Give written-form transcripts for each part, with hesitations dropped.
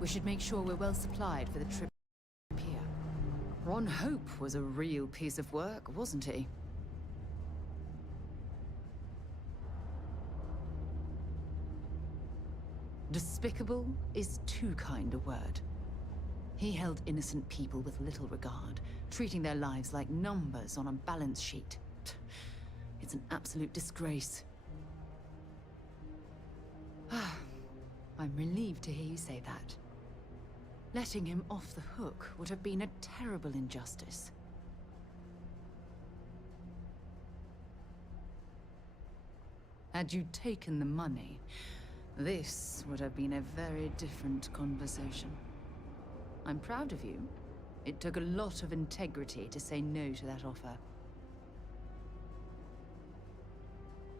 We should make sure we're well supplied for the trip here. Ron Hope was a real piece of work, wasn't he? Despicable is too kind a word. He held innocent people with little regard, treating their lives like numbers on a balance sheet. It's an absolute disgrace. I'm relieved to hear you say that. Letting him off the hook would have been a terrible injustice. Had you taken the money, this would have been a very different conversation. I'm proud of you. It took a lot of integrity to say no to that offer.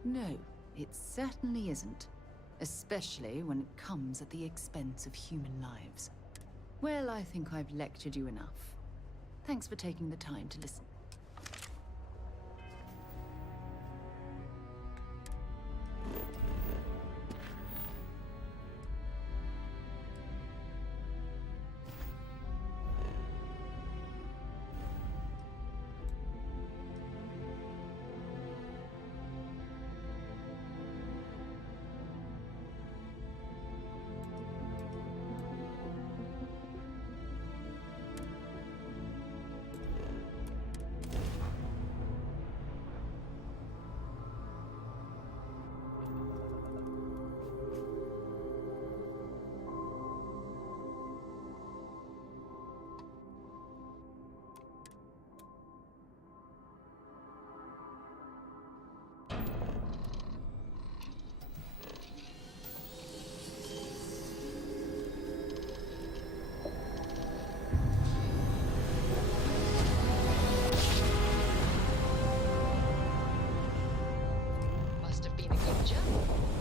No, it certainly isn't. Especially when it comes at the expense of human lives. Well, I think I've lectured you enough. Thanks for taking the time to listen.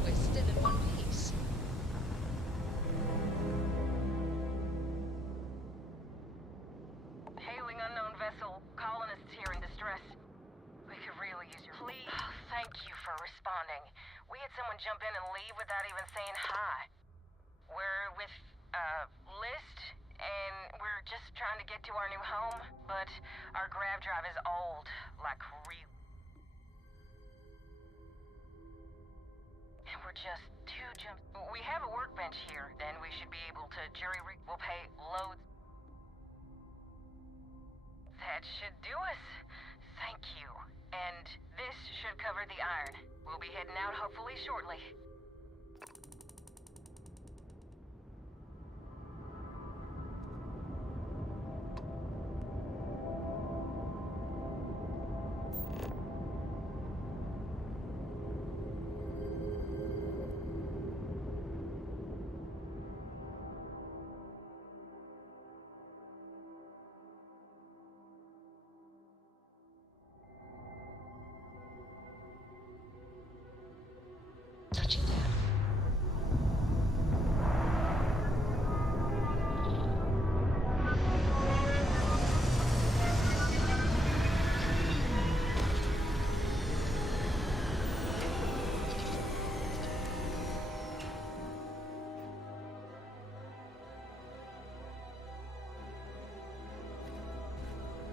We're still in one piece. Hailing unknown vessel. Colonists here in distress. We could really use your... Please. Thank you for responding. We had someone jump in and leave without even saying hi. We're with, List, and we're just trying to get to our new home, but our grav drive is old, like real. And we're just two jumps. We have a workbench here, then we should be able to jury-rig. We'll pay loads. That should do us. Thank you. And this should cover the iron. We'll be heading out hopefully shortly. Touching down.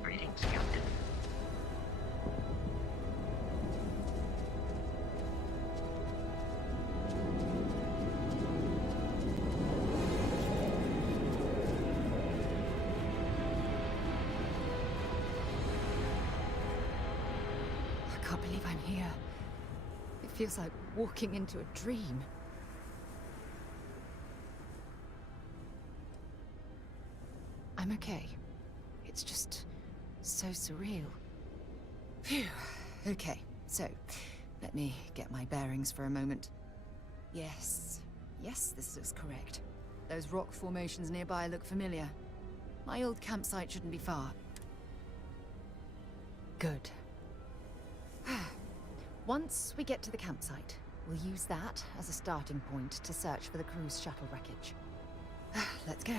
Greetings, Captain. I can't believe I'm here. It feels like walking into a dream. I'm okay. It's just so surreal. Phew. Okay, so let me get my bearings for a moment. Yes, this looks correct. Those rock formations nearby look familiar. My old campsite shouldn't be far. Good. Once we get to the campsite, we'll use that as a starting point to search for the cruise shuttle wreckage. Let's go.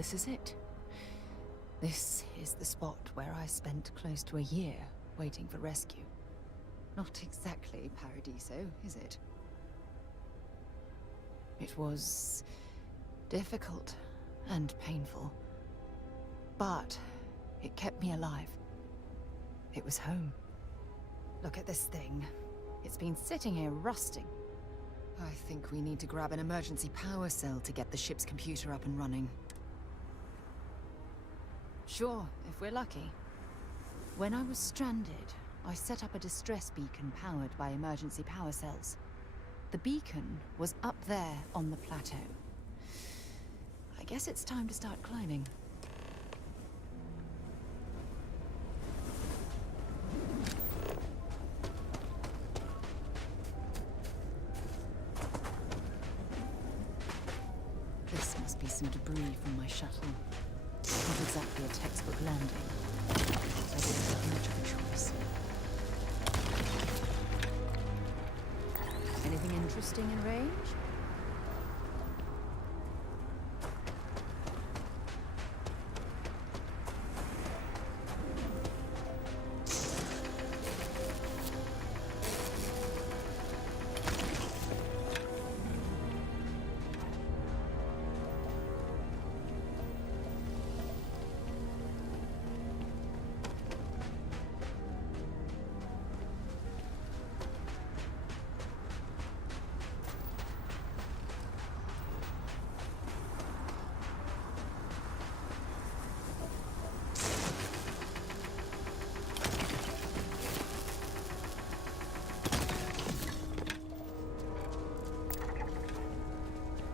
this is it. This is the spot where I spent close to a year waiting for rescue. Not exactly Paradiso, is it? It was difficult and painful, but it kept me alive. It was home. Look at this thing. It's been sitting here rusting. I think we need to grab an emergency power cell to get the ship's computer up and running. Sure, if we're lucky. When I was stranded, I set up a distress beacon powered by emergency power cells. The beacon was up there on the plateau. I guess it's time to start climbing. This must be some debris from my shuttle. Not exactly a textbook landing. I didn't have much of a choice. Anything interesting in range?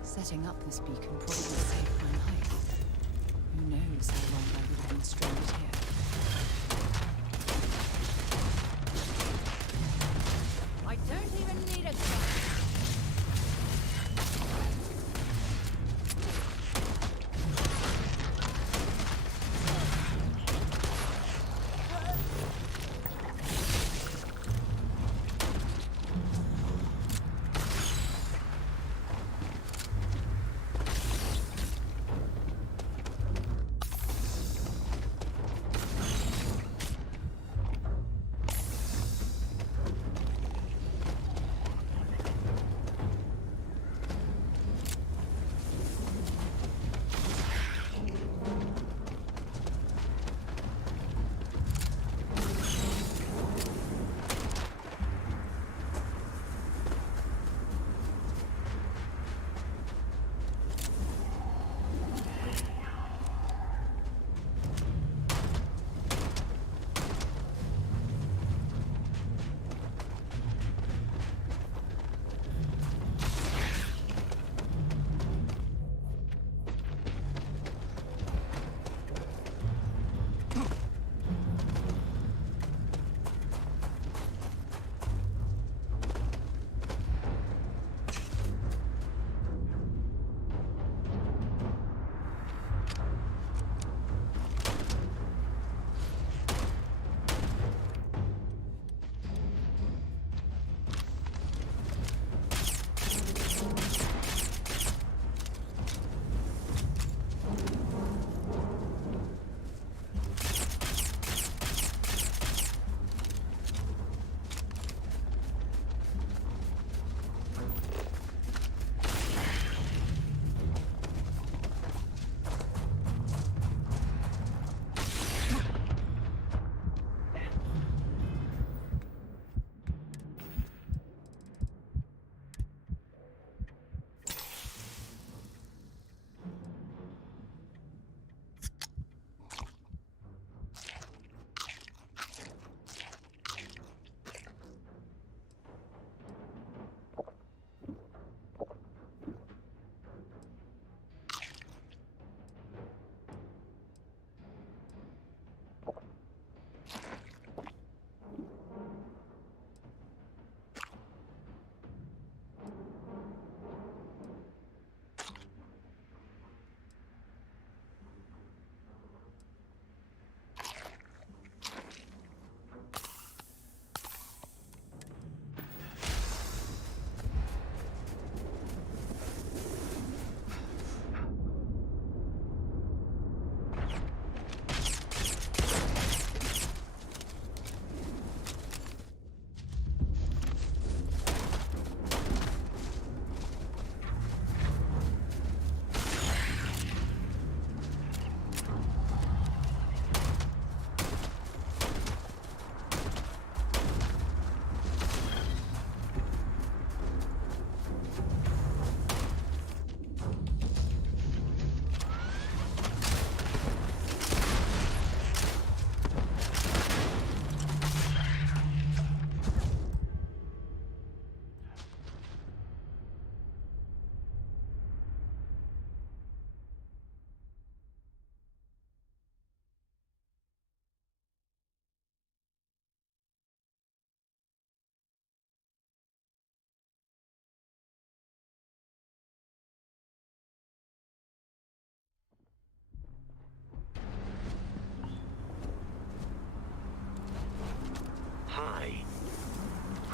Setting up this beacon probably saved my life. Who knows how long I would have been stranded here. I don't even need a gun.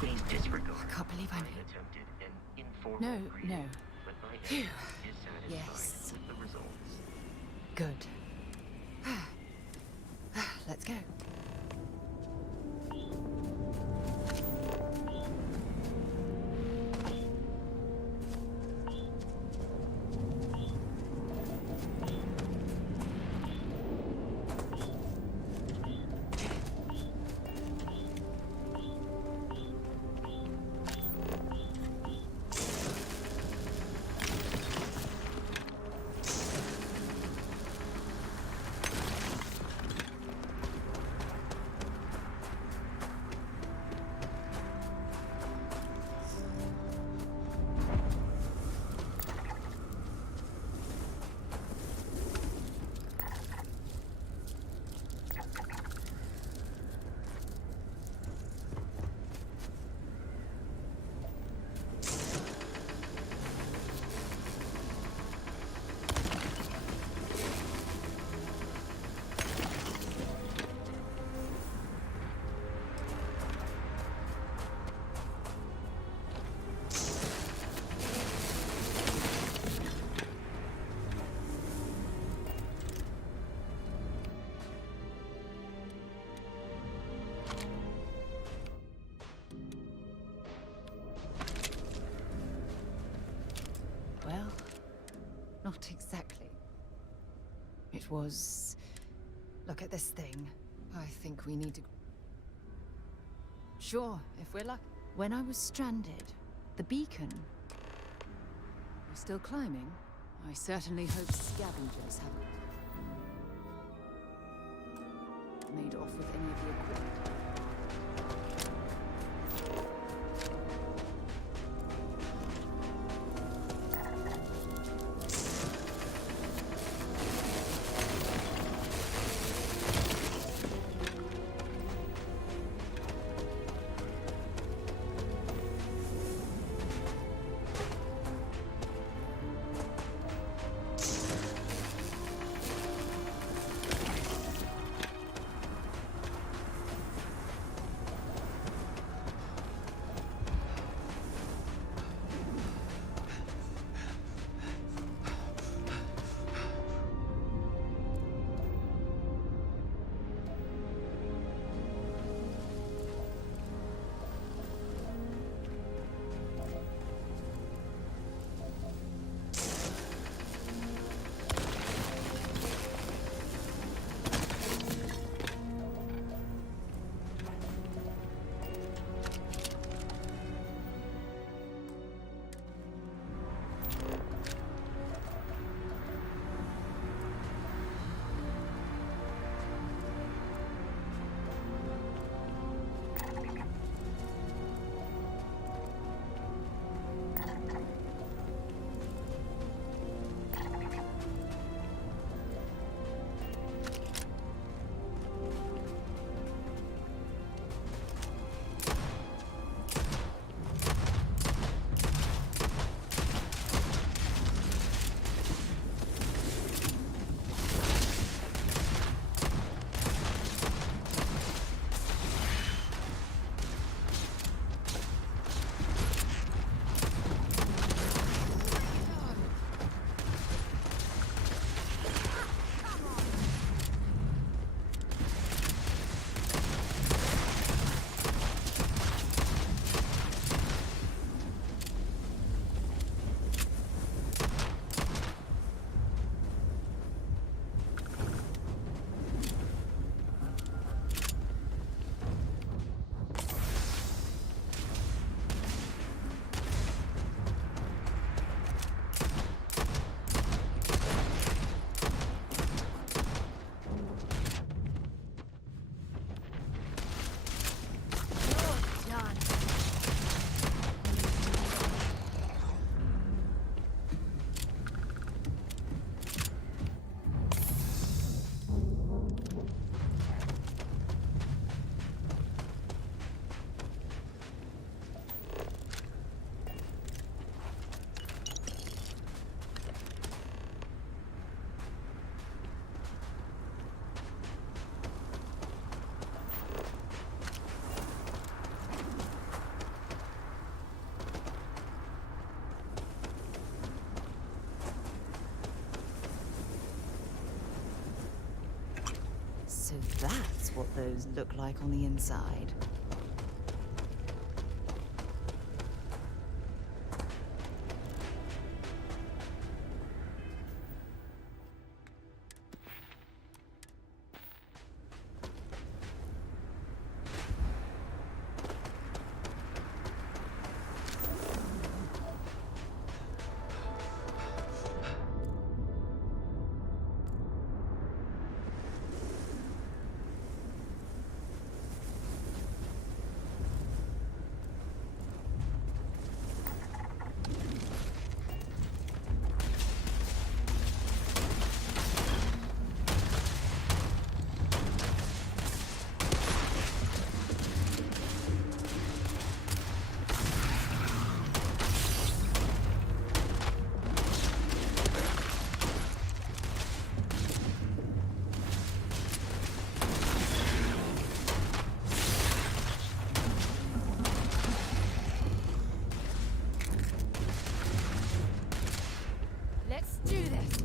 Please disregard. I can't believe I'm here. Attempted an informal No, greeting, no. but my Phew. editor is satisfied Yes. with the results. Good. Let's go. Well, not exactly. It was... Look at this thing. I think we need to... Sure, if we're lucky. When I was stranded, the beacon... We're still climbing? I certainly hope scavengers haven't made off with any of the equipment. So that's what those look like on the inside. Let's do this!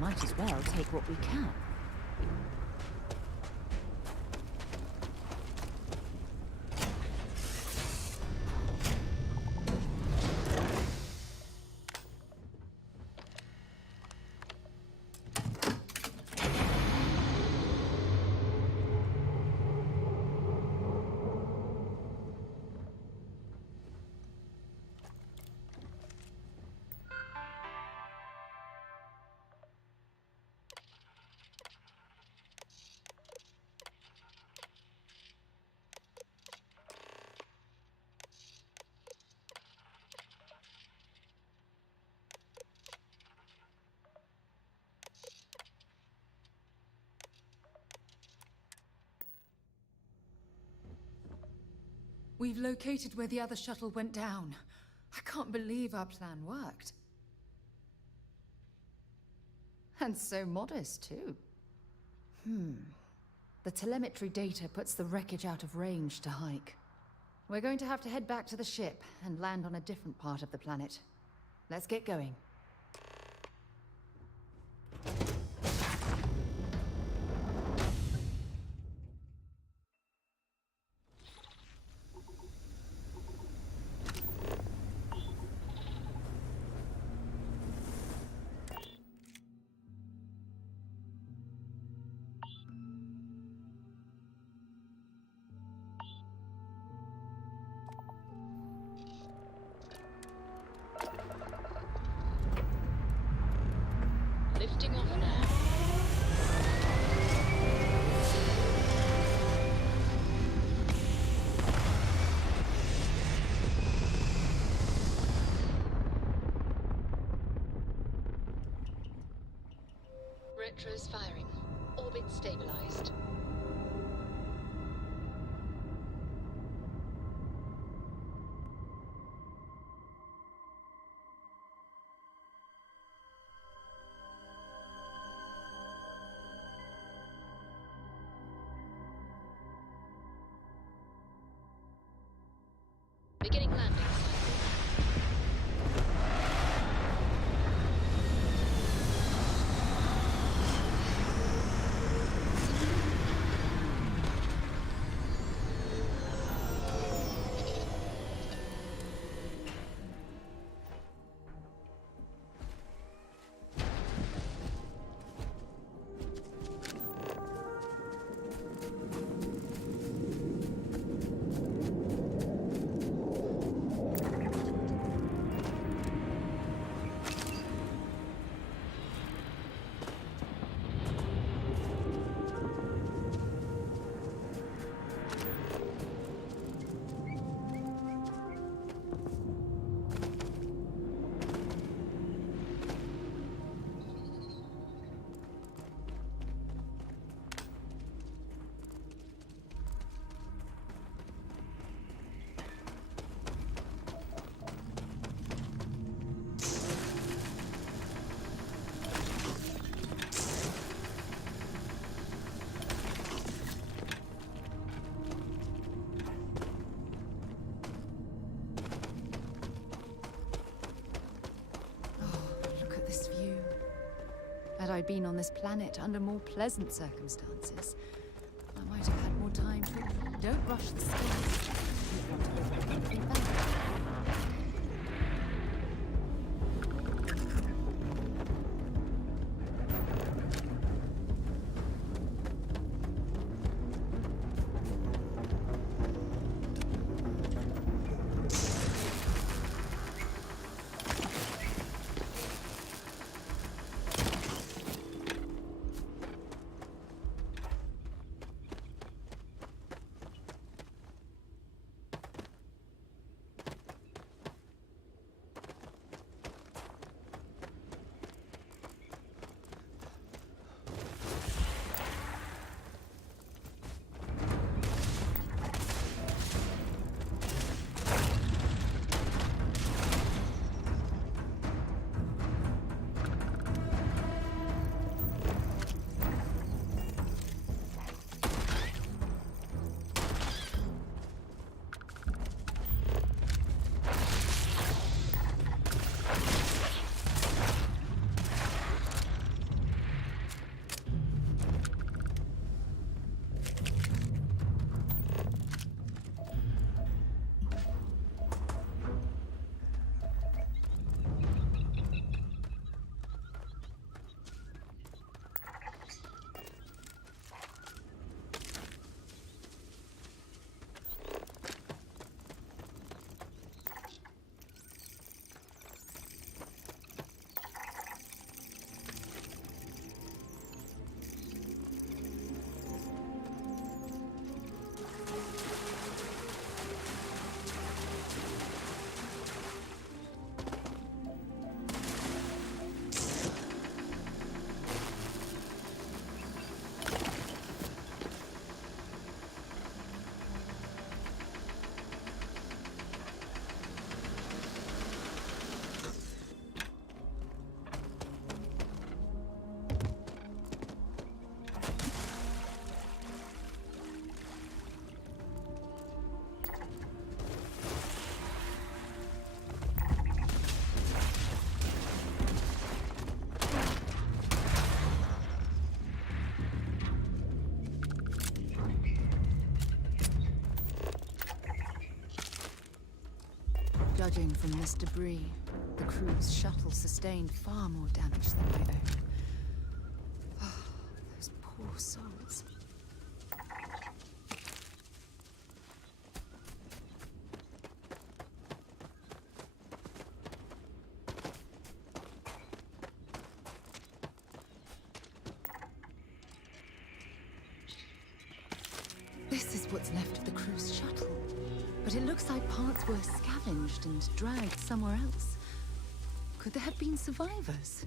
Might as well take what we can. We've located where the other shuttle went down. I can't believe our plan worked. And so modest, too. The telemetry data puts the wreckage out of range to hike. We're going to have to head back to the ship and land on a different part of the planet. Let's get going. Lifting off now. Retros firing. Orbit stabilized. Beginning landing. I'd been on this planet under more pleasant circumstances, I might have had more time to... Don't rush the stairs. You want to go for back. Judging from this debris, the crew's shuttle sustained far more damage than my own. Oh, those poor souls. This is what's left of the crew's shuttle. But it looks like parts were scavenged and dragged somewhere else. Could there have been survivors?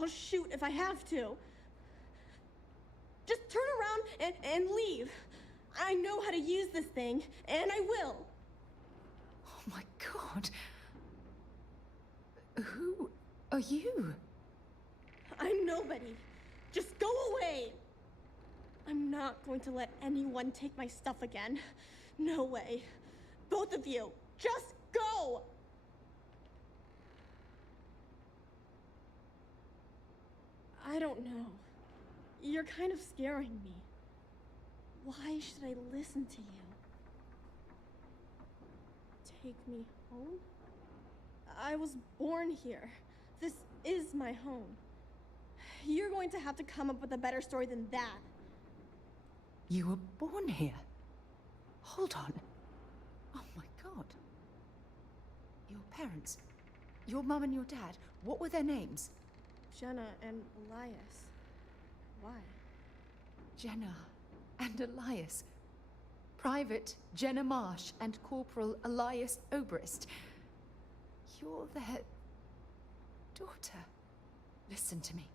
I'll shoot if I have to. Just turn around and leave. I know how to use this thing, and I will. Oh my god. Who are you? I'm nobody. Just go away. I'm not going to let anyone take my stuff again. No way. Both of you, just go! I don't know. You're kind of scaring me. Why should I listen to you? take me home? I was born here. This is my home. You're going to have to come up with a better story than that. You were born here? Hold on. Oh my god. Your parents, your mum and your dad, what were their names? Jenna and Elias. Why? Jenna and Elias. Private Jenna Marsh and Corporal Elias Obrist. You're their daughter. Listen to me.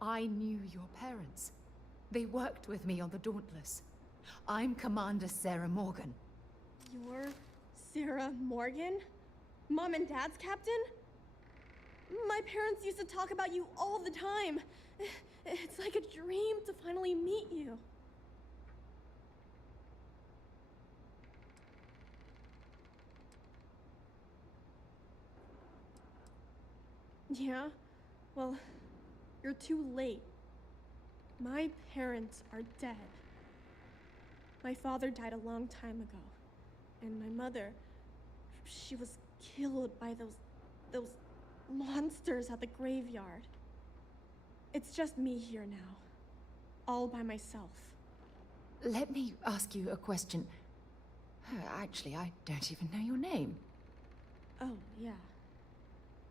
I knew your parents. They worked with me on the Dauntless. I'm Commander Sarah Morgan. You're Sarah Morgan? Mom and Dad's captain? My parents used to talk about you all the time. It's like a dream to finally meet you. Yeah? Well, you're too late. My parents are dead. My father died a long time ago. And my mother, she was killed by those monsters at the graveyard. It's just me here now. All by myself. Let me ask you a question. Actually, I don't even know your name. Oh, yeah.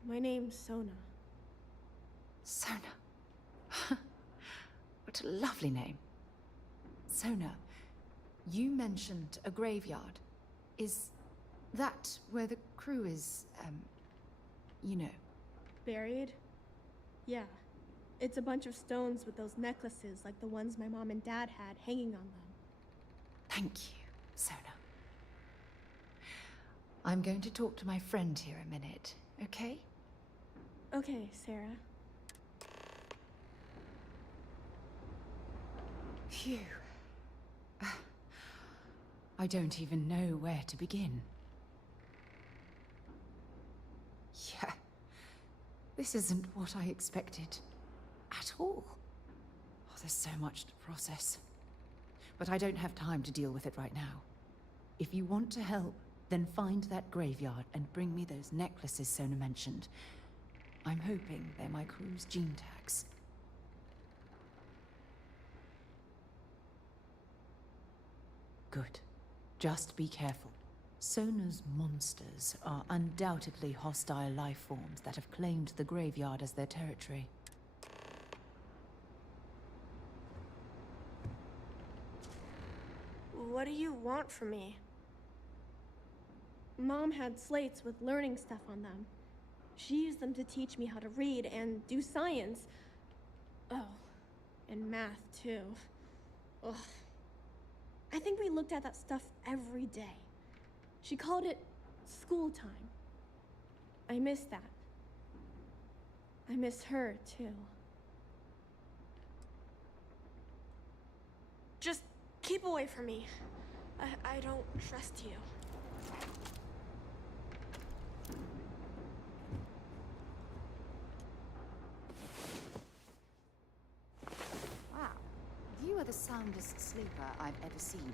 My name's Sona. Sona. What a lovely name. Sona, you mentioned a graveyard. Is that where the crew is, you know? Buried? Yeah. It's a bunch of stones with those necklaces like the ones my mom and dad had hanging on them. Thank you, Sona. I'm going to talk to my friend here a minute, okay? Okay, Sarah. Phew. I don't even know where to begin. Yeah. This isn't what I expected. At all. Oh, there's so much to process. But I don't have time to deal with it right now. If you want to help, then find that graveyard and bring me those necklaces Sona mentioned. I'm hoping they're my crew's gene tags. Good. Just be careful. Sona's monsters are undoubtedly hostile life forms that have claimed the graveyard as their territory. What do you want from me? Mom had slates with learning stuff on them. She used them to teach me how to read and do science. Oh, and math, too. Ugh. I think we looked at that stuff every day. She called it school time. I miss that. I miss her, too. Just keep away from me. I don't trust you. Wow. You are the soundest sleeper I've ever seen.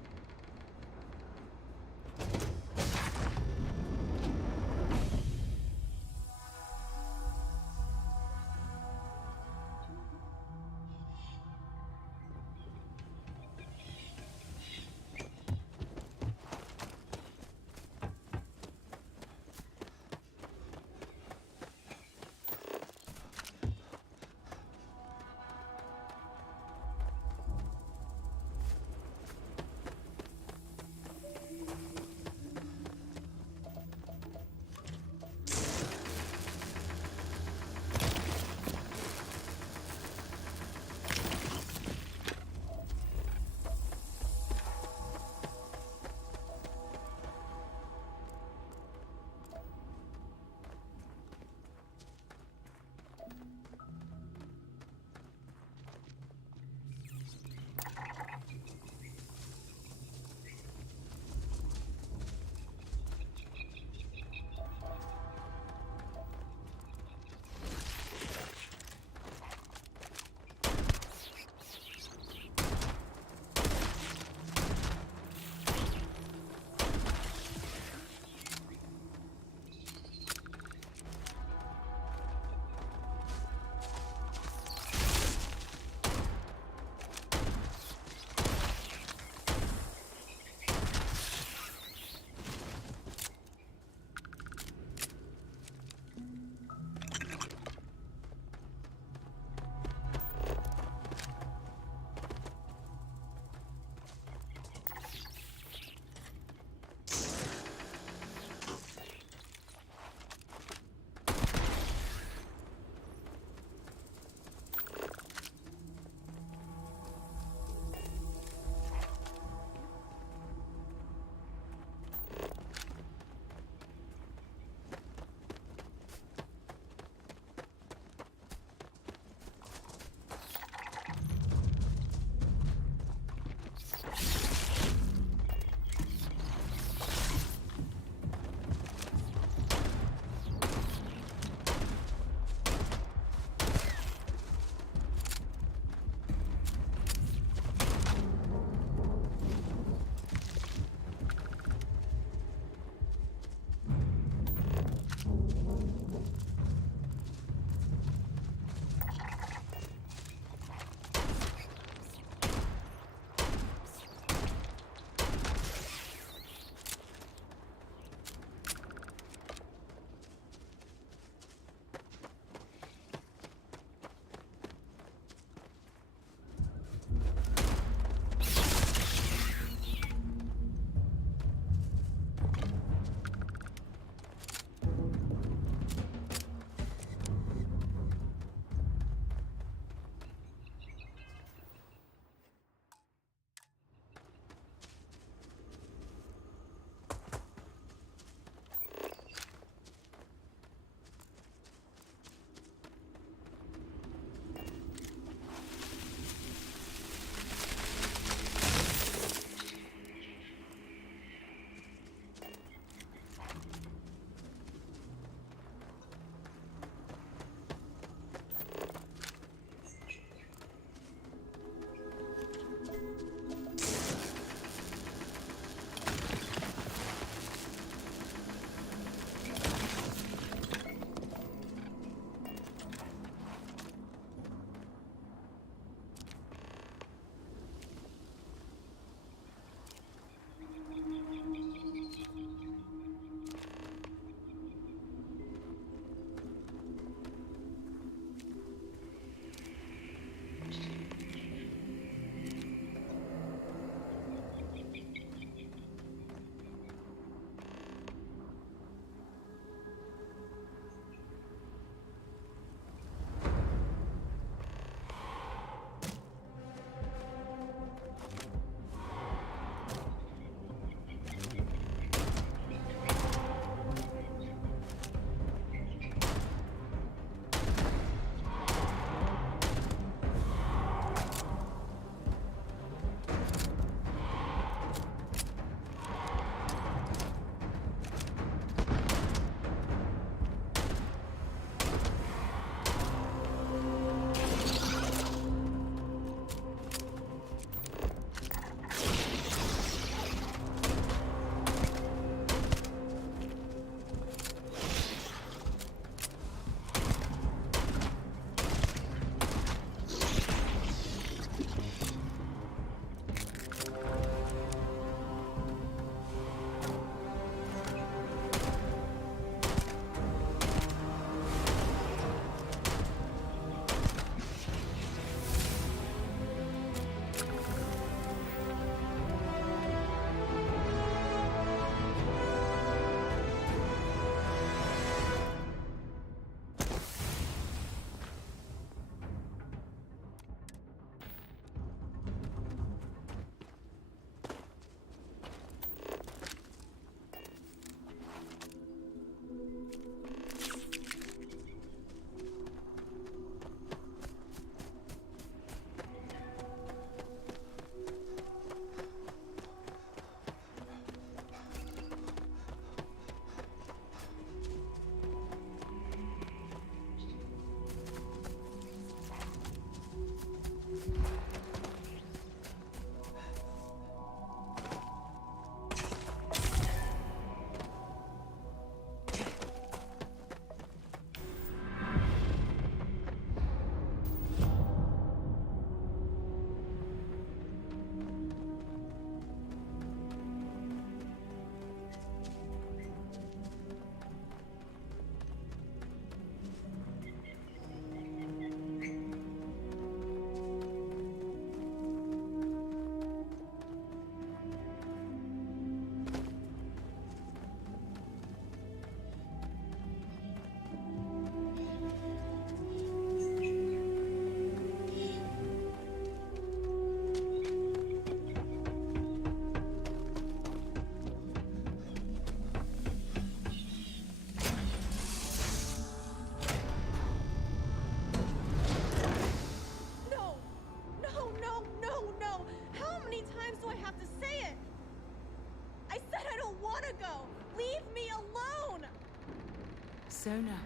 Sona,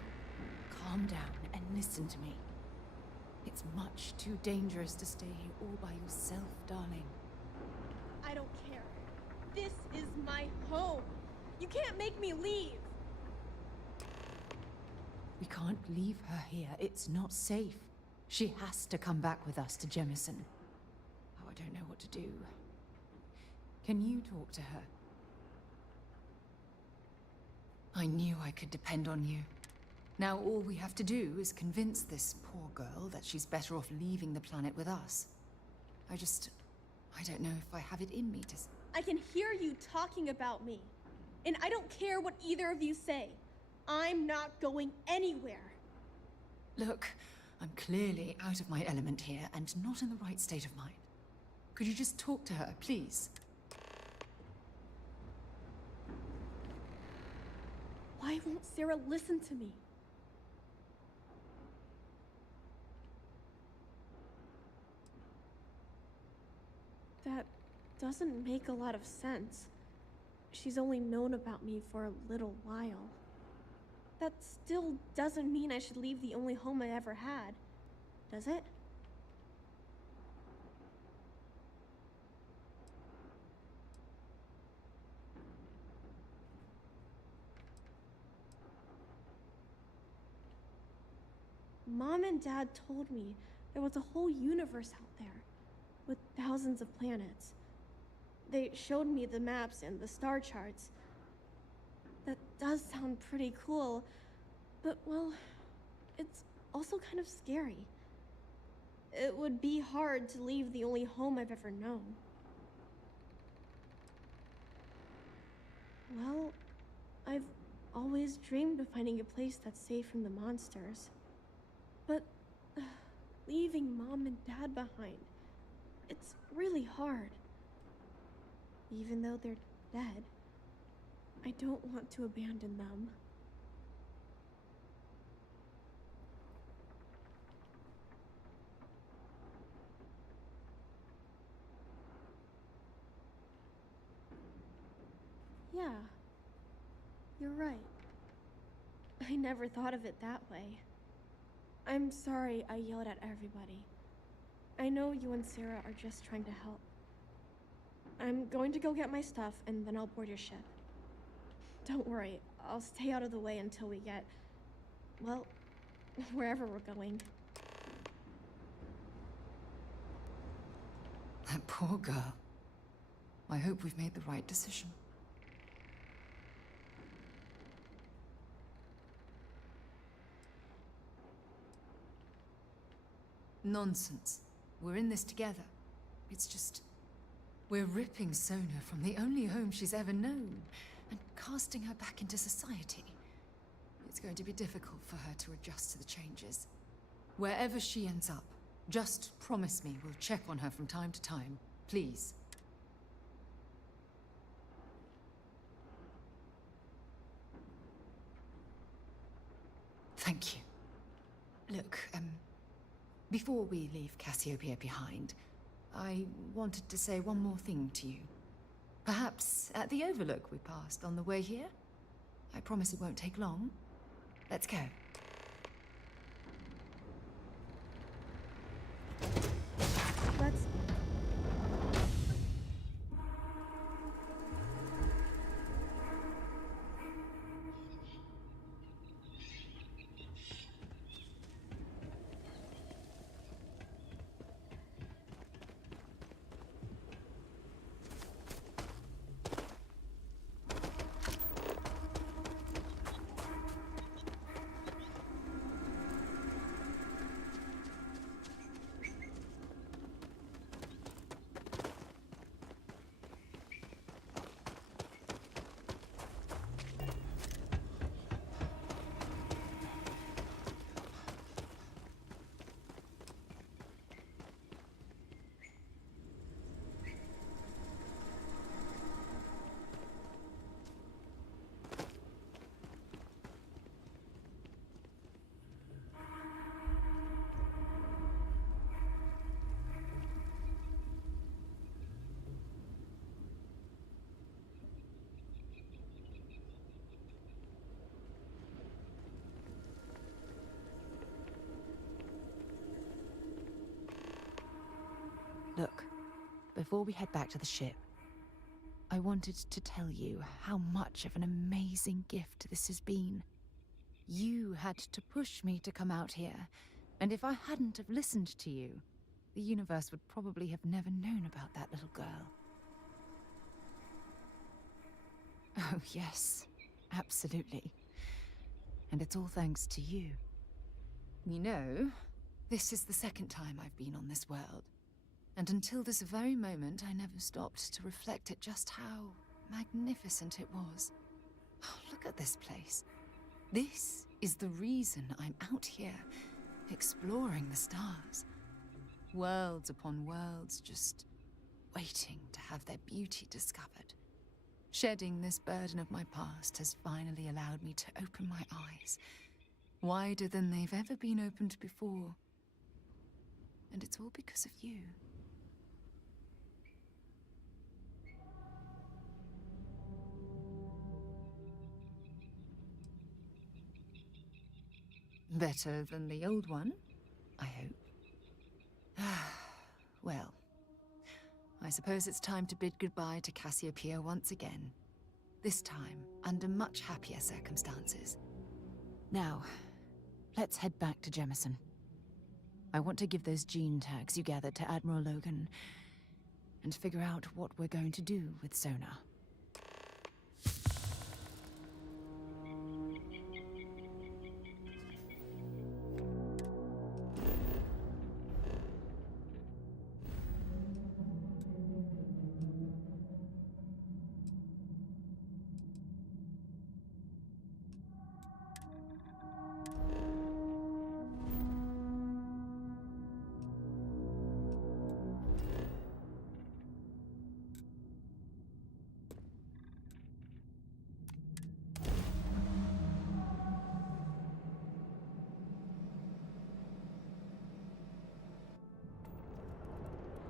calm down and listen to me. It's much too dangerous to stay here all by yourself, darling. I don't care. This is my home. You can't make me leave. We can't leave her here. It's not safe. She has to come back with us to Jemison. Oh, I don't know what to do. Can you talk to her? I knew I could depend on you. Now all we have to do is convince this poor girl that she's better off leaving the planet with us. I don't know if I have it in me to... I can hear you talking about me. And I don't care what either of you say. I'm not going anywhere. Look, I'm clearly out of my element here and not in the right state of mind. Could you just talk to her, please? Why won't Sarah listen to me? That doesn't make a lot of sense. She's only known about me for a little while. That still doesn't mean I should leave the only home I ever had, does it? Mom and Dad told me there was a whole universe out there, with thousands of planets. They showed me the maps and the star charts. That does sound pretty cool, but well, it's also kind of scary. It would be hard to leave the only home I've ever known. Well, I've always dreamed of finding a place that's safe from the monsters. But leaving Mom and Dad behind, it's really hard. Even though they're dead, I don't want to abandon them. Yeah, you're right. I never thought of it that way. I'm sorry I yelled at everybody. I know you and Sarah are just trying to help. I'm going to go get my stuff and then I'll board your ship. Don't worry, I'll stay out of the way until we get, well, wherever we're going. That poor girl. I hope we've made the right decision. Nonsense. We're in this together. It's just... we're ripping Sona from the only home she's ever known and casting her back into society. It's going to be difficult for her to adjust to the changes. Wherever she ends up, just promise me we'll check on her from time to time, please. Thank you. Look, before we leave Cassiopeia behind, I wanted to say one more thing to you. Perhaps at the overlook we passed on the way here? I promise it won't take long. Let's go. Let's... Look, before we head back to the ship, I wanted to tell you how much of an amazing gift this has been. You had to push me to come out here, and if I hadn't have listened to you, the universe would probably have never known about that little girl. Oh, yes, absolutely. And it's all thanks to you. You know, this is the second time I've been on this world. And until this very moment, I never stopped to reflect at just how magnificent it was. Oh, look at this place. This is the reason I'm out here, exploring the stars. Worlds upon worlds, just waiting to have their beauty discovered. Shedding this burden of my past has finally allowed me to open my eyes, wider than they've ever been opened before. And it's all because of you. Better than the old one, I hope. Well, I suppose it's time to bid goodbye to Cassiopeia once again. This time, under much happier circumstances. Now, let's head back to Jemison. I want to give those gene tags you gathered to Admiral Logan, and figure out what we're going to do with Sona.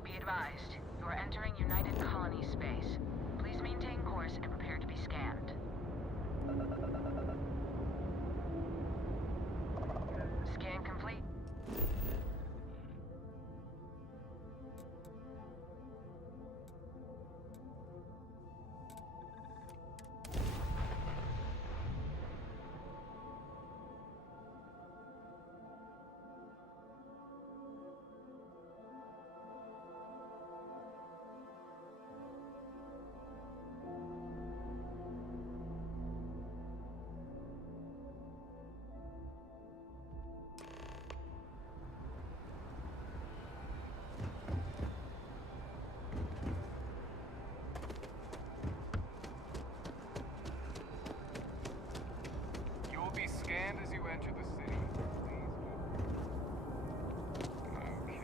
Be advised, you are entering United Colony space. Please maintain course and prepare to be scanned. Scan complete. As you enter the city, please. Okay.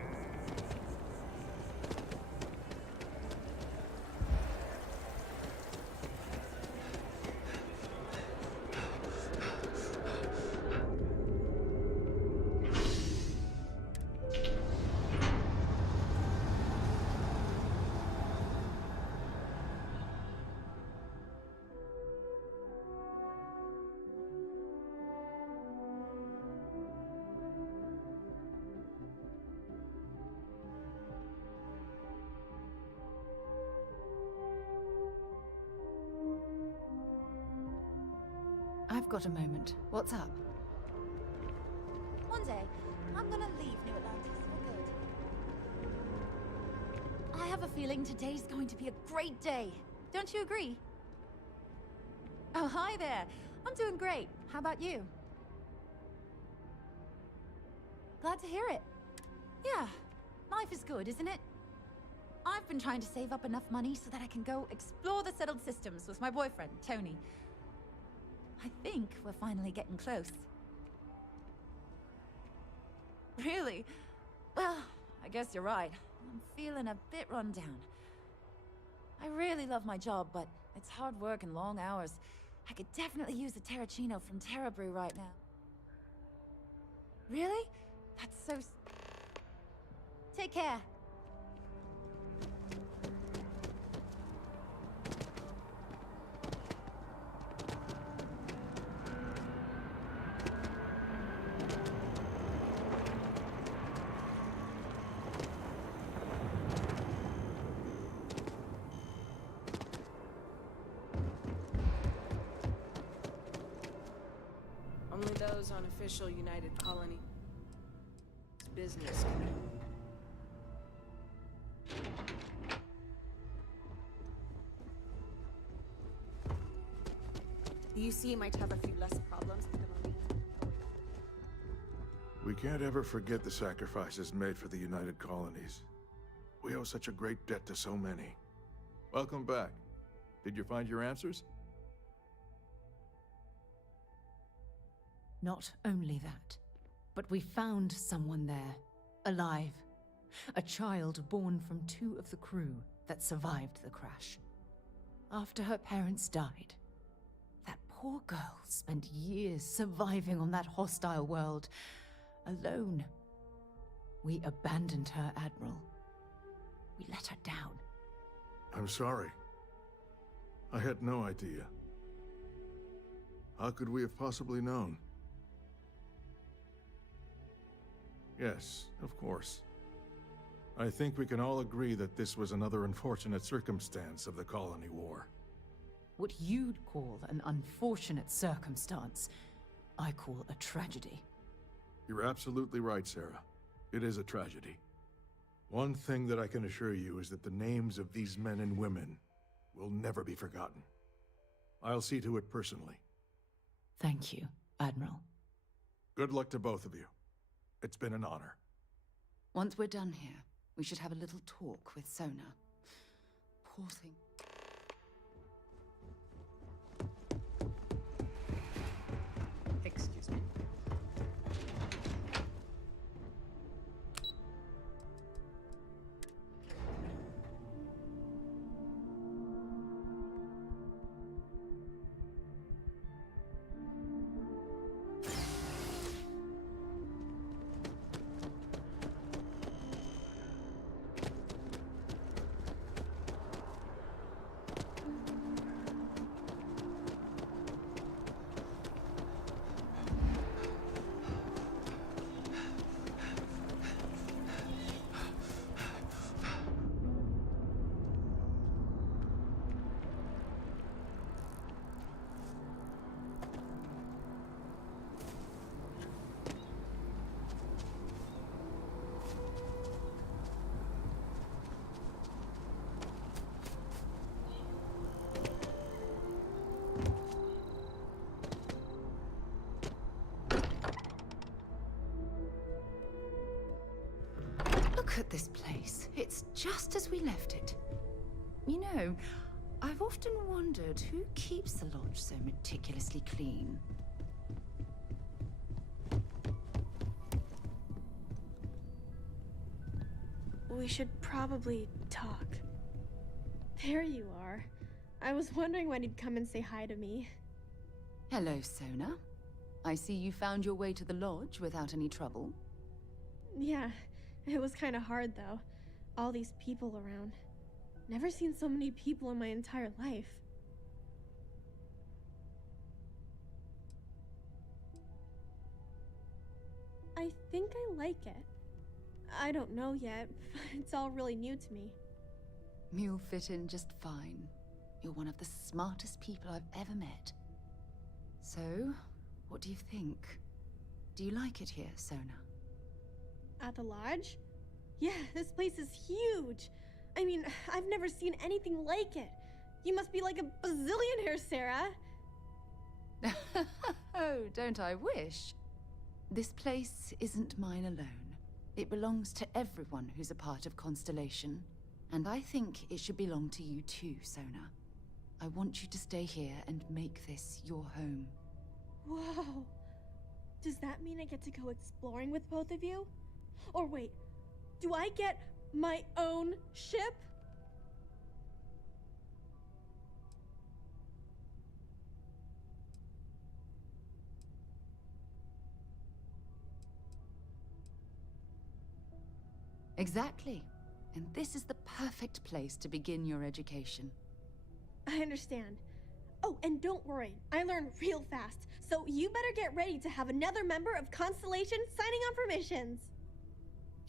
I've got a moment. What's up? One day, I'm gonna leave New Atlantis for good. I have a feeling today's going to be a great day. Don't you agree? Oh, hi there. I'm doing great. How about you? Glad to hear it. Yeah, life is good, isn't it? I've been trying to save up enough money so that I can go explore the settled systems with my boyfriend, Tony. I think we're finally getting close. Really? Well, I guess you're right. I'm feeling a bit run down. I really love my job, but it's hard work and long hours. I could definitely use a Terracino from Terra Brew right now. Really? That's so... Take care. those on official United Colony. It's business. The UC might have a few less problems with the Marine. We can't ever forget the sacrifices made for the United Colonies. We owe such a great debt to so many. Welcome back. Did you find your answers? Not only that, but we found someone there, alive. A child born from 2 of the crew that survived the crash. After her parents died, that poor girl spent years surviving on that hostile world, alone. We abandoned her, Admiral. We let her down. I'm sorry. I had no idea. How could we have possibly known? Yes, of course. I think we can all agree that this was another unfortunate circumstance of the Colony War. What you'd call an unfortunate circumstance, I call a tragedy. You're absolutely right, Sarah. It is a tragedy. One thing that I can assure you is that the names of these men and women will never be forgotten. I'll see to it personally. Thank you, Admiral. Good luck to both of you. It's been an honor. Once we're done here, we should have a little talk with Sona. Poor thing. Excuse me. Look at this place. It's just as we left it. You know, I've often wondered who keeps the lodge so meticulously clean. We should probably talk. There you are. I was wondering when you'd come and say hi to me. Hello, Sona. I see you found your way to the lodge without any trouble. Yeah, it was kind of hard though. All these people around. Never seen so many people in my entire life. I think I like it. I don't know yet. It's all really new to me. You'll fit in just fine. You're one of the smartest people I've ever met. So, what do you think? Do you like it here, Sona? At the lodge? Yeah, this place is huge. I mean, I've never seen anything like it. You must be like a bazillionaire, Sarah. Oh, don't I wish? This place isn't mine alone. It belongs to everyone who's a part of Constellation. And I think it should belong to you too, Sona. I want you to stay here and make this your home. Whoa. Does that mean I get to go exploring with both of you? Or wait, do I get my own ship? Exactly. And this is the perfect place to begin your education. I understand. Oh, and don't worry, I learn real fast, so you better get ready to have another member of Constellation signing on for missions.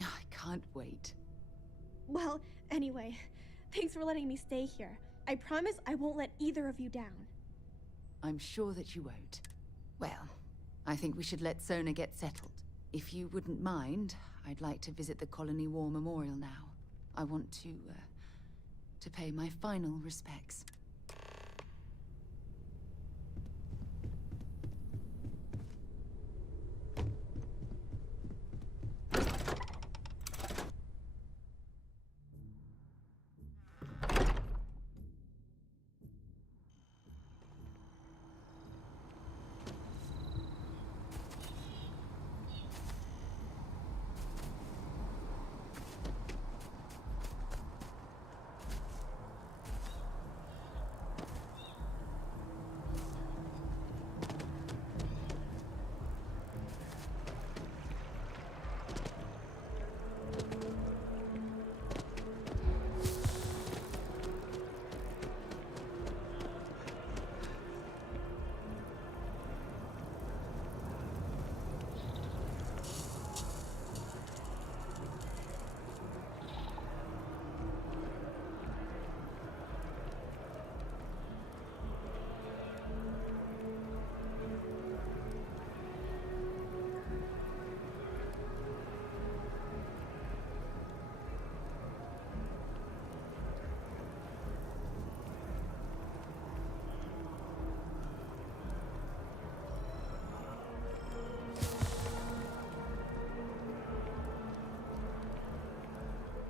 I can't wait. Well, anyway, thanks for letting me stay here. I promise I won't let either of you down. I'm sure that you won't. Well, I think we should let Sona get settled. If you wouldn't mind, I'd like to visit the Colony War Memorial now. I want to pay my final respects.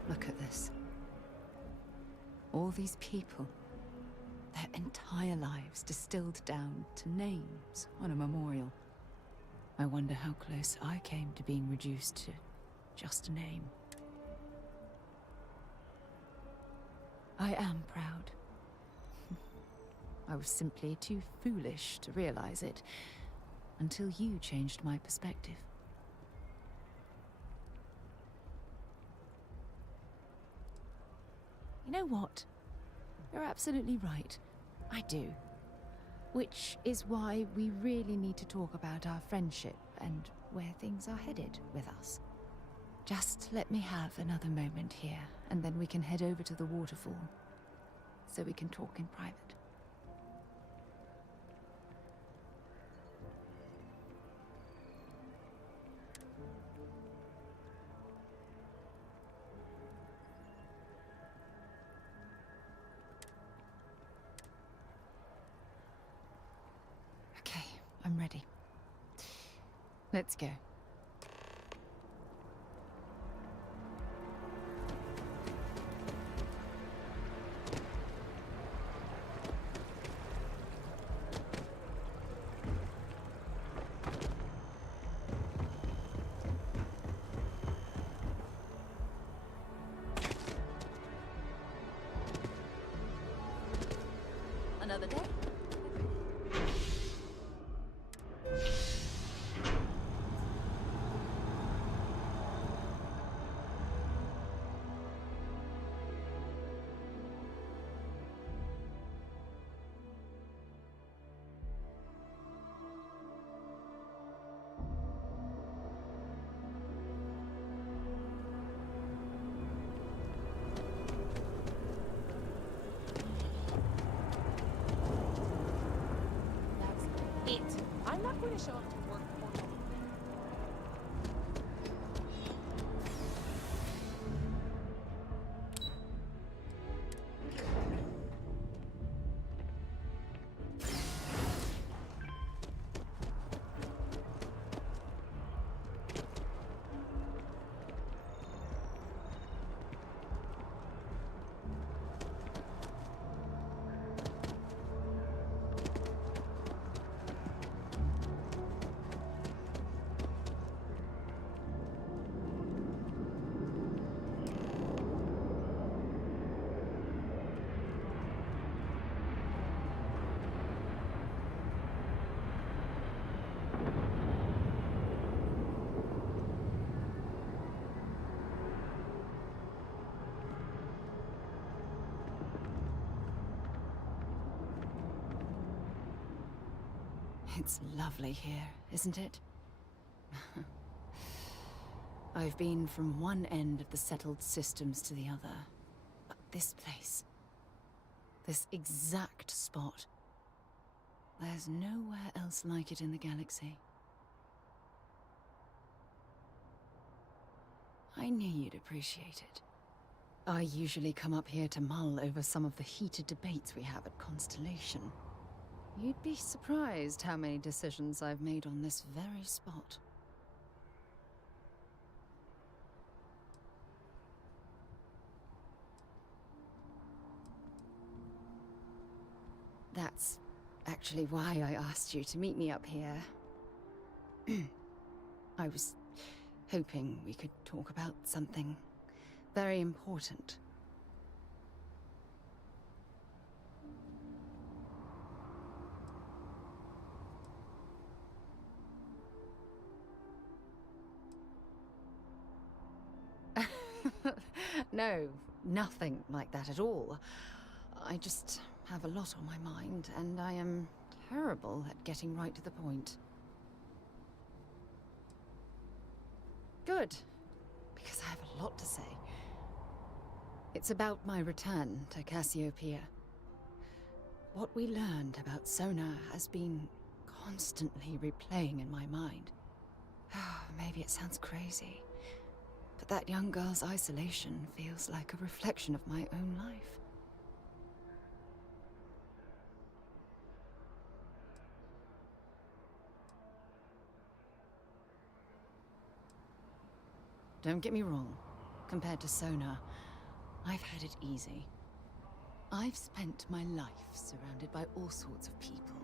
Look at this. All these people, their entire lives distilled down to names on a memorial. I wonder how close I came to being reduced to just a name. I am proud. I was simply too foolish to realize it until you changed my perspective. You know what? You're absolutely right. I do. Which is why we really need to talk about our friendship and where things are headed with us. Just let me have another moment here, and then we can head over to the waterfall, so we can talk in private. Okay, I'm ready. Let's go. Another day? I'm not going to show up to work for you. It's lovely here, isn't it? I've been from one end of the settled systems to the other. But this place, this exact spot, there's nowhere else like it in the galaxy. I knew you'd appreciate it. I usually come up here to mull over some of the heated debates we have at Constellation. You'd be surprised how many decisions I've made on this very spot. That's actually why I asked you to meet me up here. I was hoping we could talk about something very important. No, nothing like that at all. I just have a lot on my mind, and I am terrible at getting right to the point. Good, because I have a lot to say. It's about my return to Cassiopeia. What we learned about Sona has been constantly replaying in my mind. Maybe it sounds crazy, but that young girl's isolation feels like a reflection of my own life. Don't get me wrong. Compared to Sona, I've had it easy. I've spent my life surrounded by all sorts of people.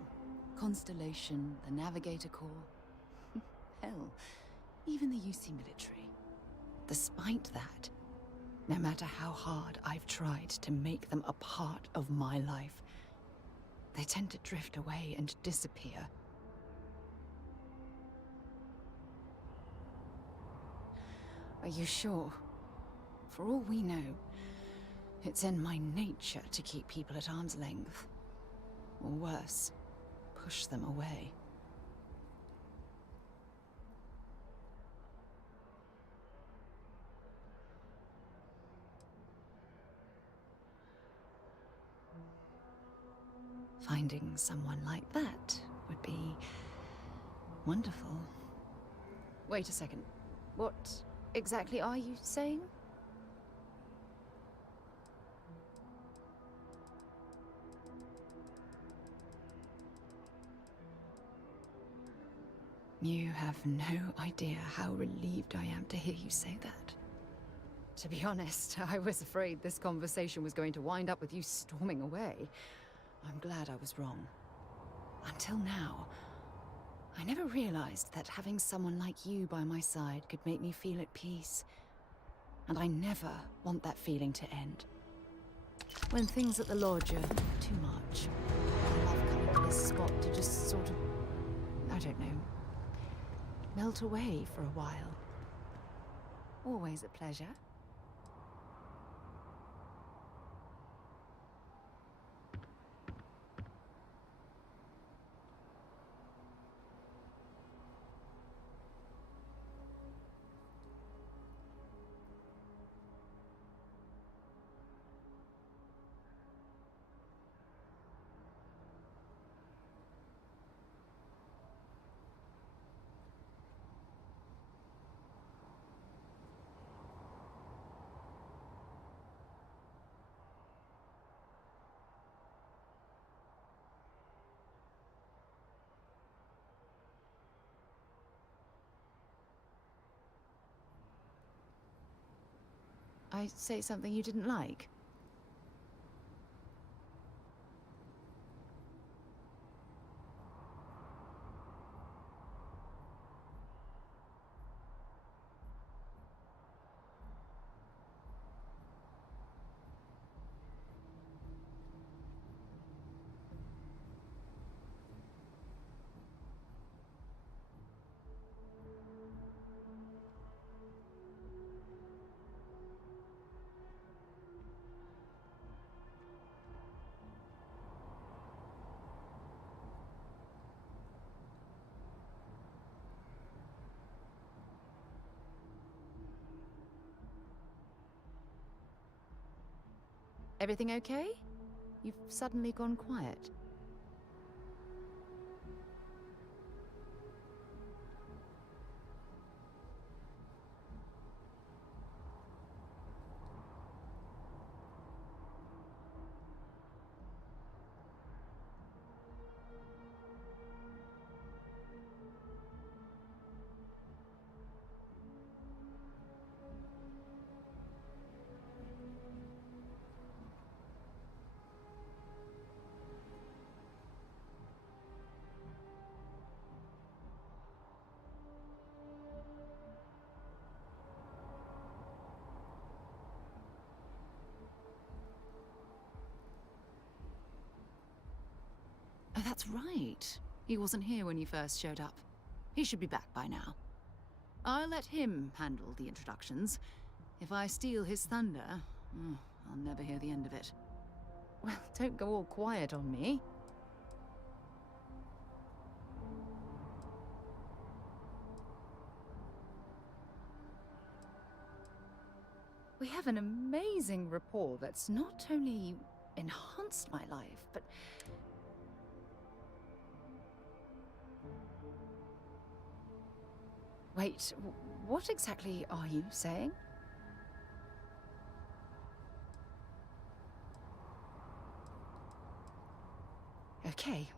Constellation, the Navigator Corps. Hell, even the UC military. Despite that, no matter how hard I've tried to make them a part of my life, they tend to drift away and disappear. Are you sure? For all we know, it's in my nature to keep people at arm's length. Or worse, push them away. Finding someone like that would be wonderful. Wait a second. What exactly are you saying? You have no idea how relieved I am to hear you say that. To be honest, I was afraid this conversation was going to wind up with you storming away. I'm glad I was wrong. Until now, I never realized that having someone like you by my side could make me feel at peace. And I never want that feeling to end. When things at the lodge are too much, I love coming to this spot to just sort of, I don't know, melt away for a while. Always a pleasure. I say something you didn't like? Everything okay? You've suddenly gone quiet. That's right. He wasn't here when you first showed up. He should be back by now. I'll let him handle the introductions. If I steal his thunder, I'll never hear the end of it. Well, don't go all quiet on me. We have an amazing rapport that's not only enhanced my life, but... Wait, what exactly are you saying? Okay.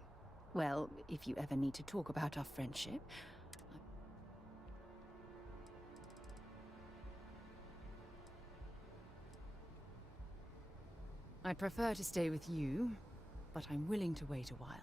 Well, if you ever need to talk about our friendship... I'd prefer to stay with you, but I'm willing to wait a while.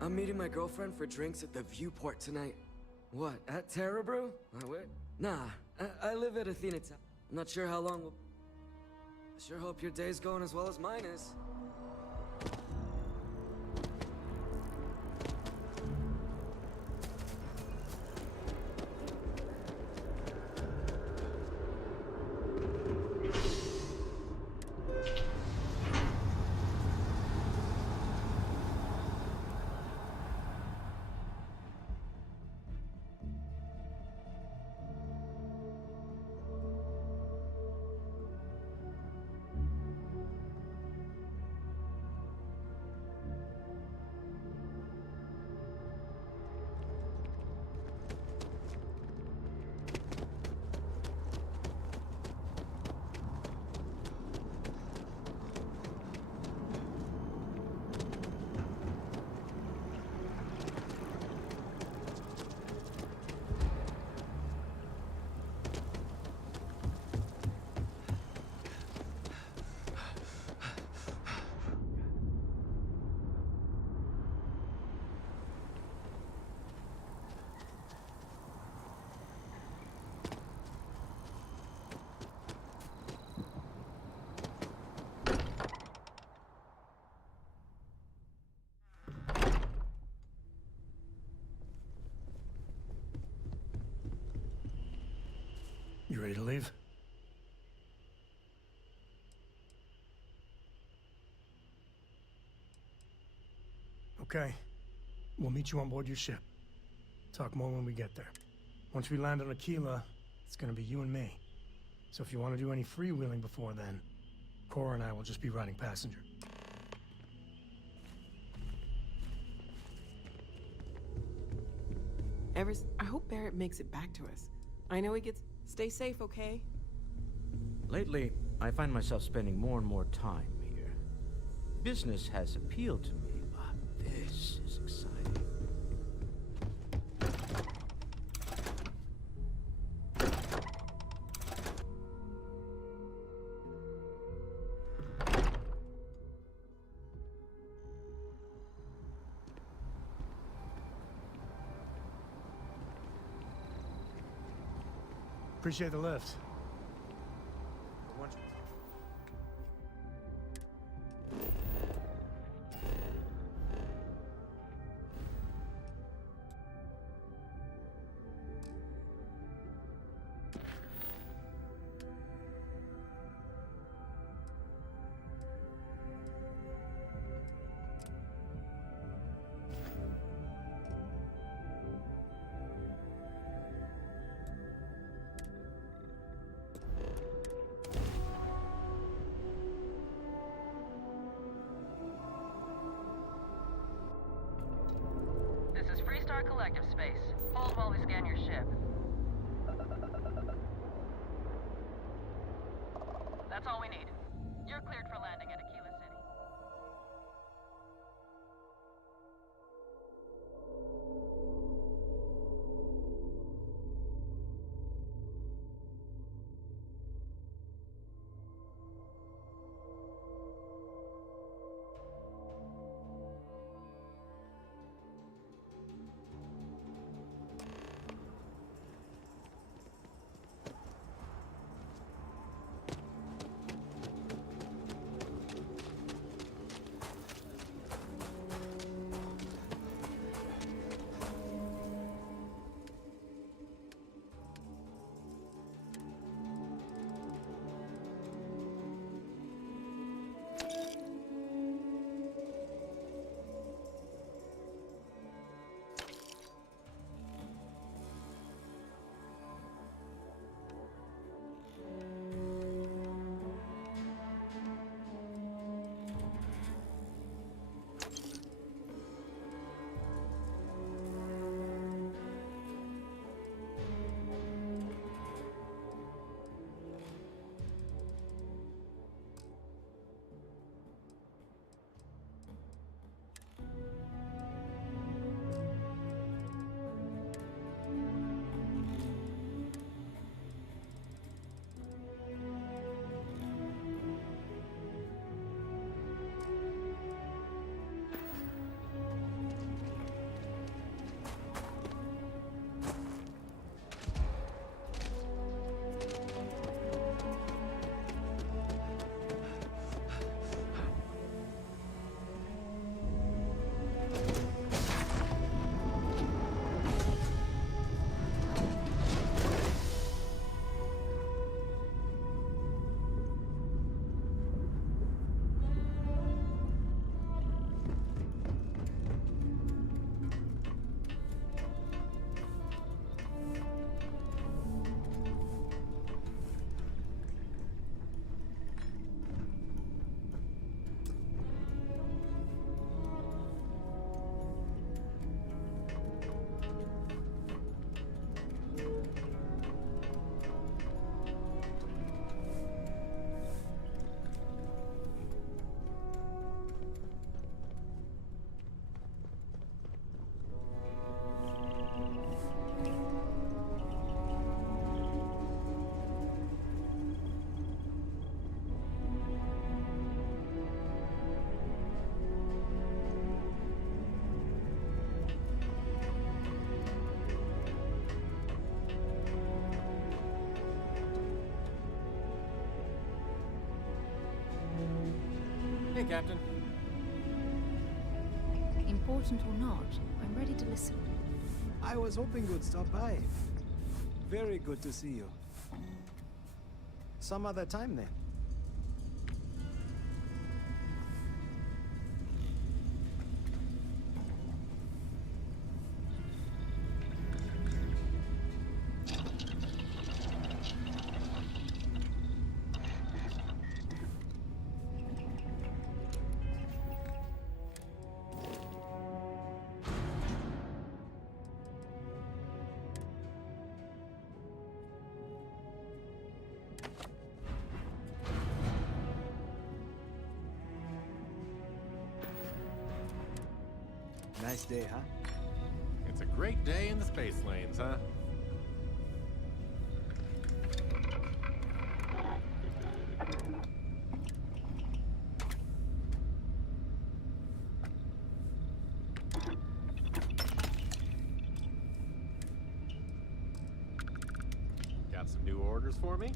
I'm meeting my girlfriend for drinks at the Viewport tonight. What, at Terra Brew? Where? Nah, I live at Athena Town. I'm not sure how long we'll... I sure hope your day's going as well as mine is. You ready to leave? Okay. We'll meet you on board your ship. Talk more when we get there. Once we land on Aquila, it's gonna be you and me. So if you want to do any freewheeling before then, Cora and I will just be riding passenger. Everest, I hope Barrett makes it back to us. I know he gets... Stay safe, okay? Lately, I find myself spending more and more time here. Business has appealed to me, but this is exciting. Appreciate the lift. Freestar Collective Space. Hold while we scan your ship. That's all we need. You're cleared for landing at Aquila City. Hey, Captain. Important or not, I'm ready to listen. I was hoping you'd stop by. Very good to see you. Some other time then. Nice day, huh? It's a great day in the space lanes, huh? Got some new orders for me?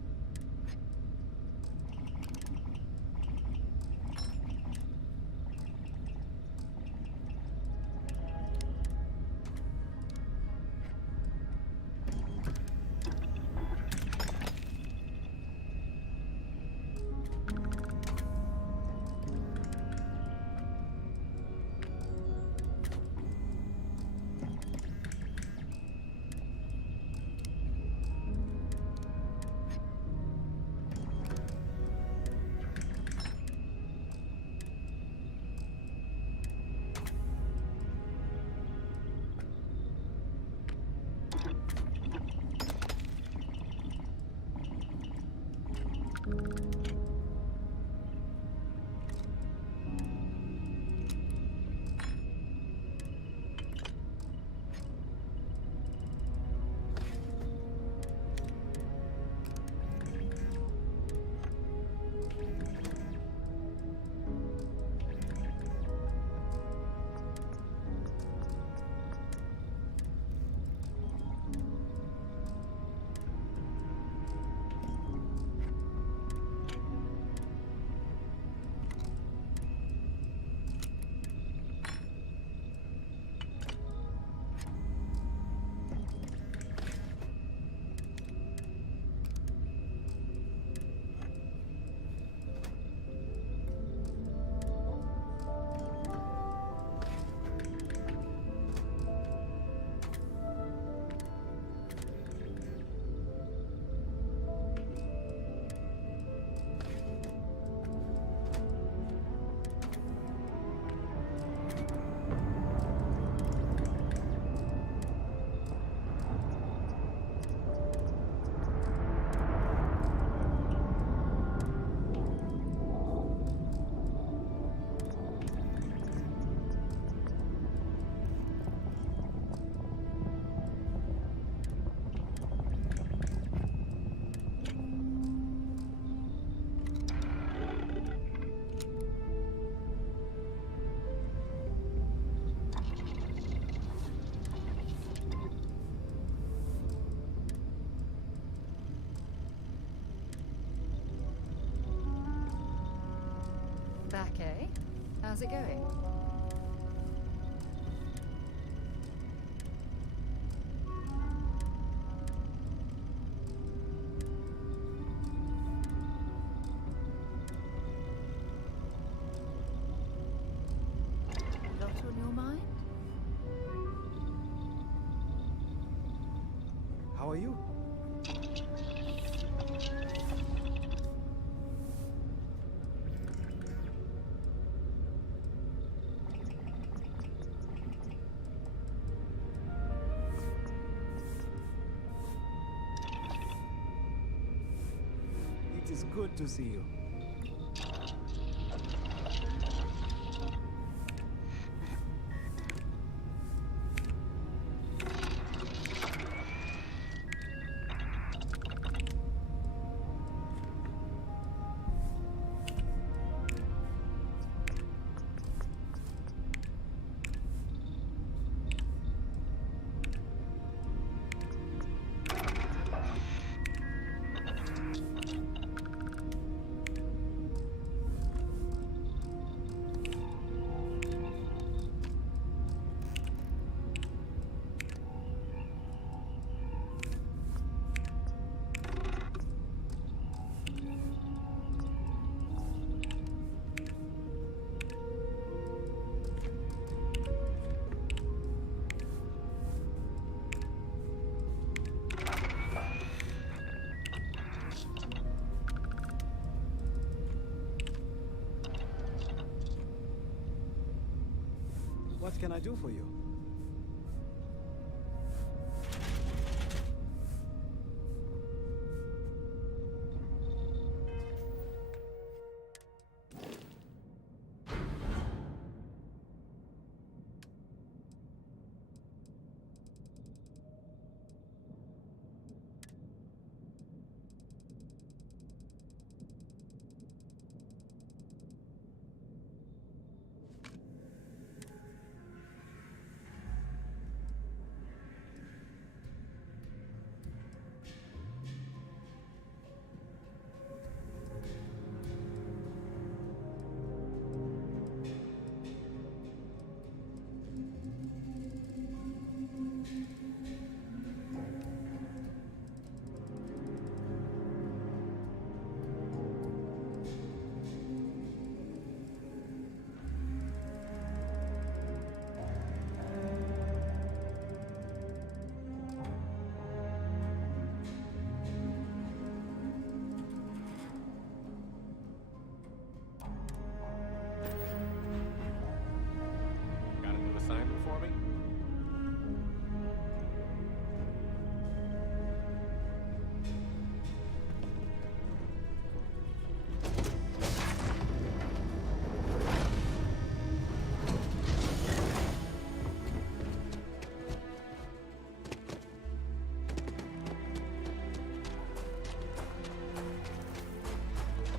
Back, eh? How's it going? A lot on your mind? How are you? It is good to see you. What can I do for you? Got a new assignment for me?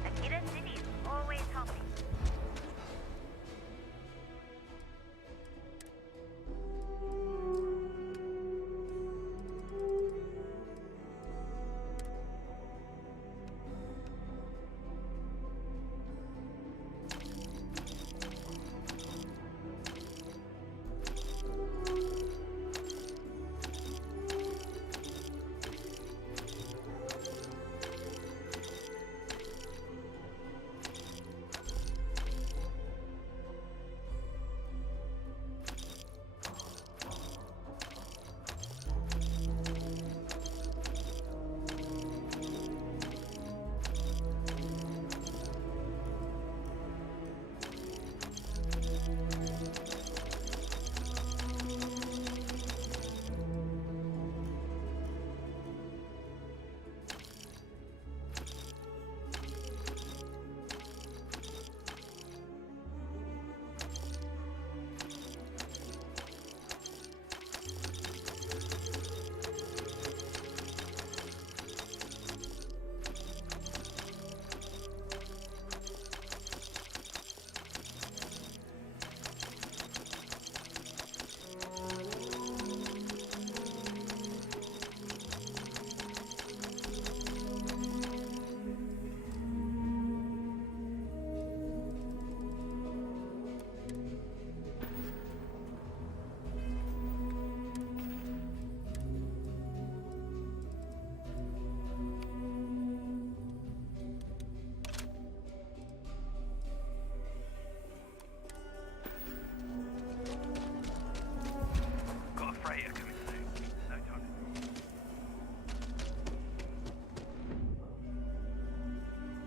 Akita City is always helping.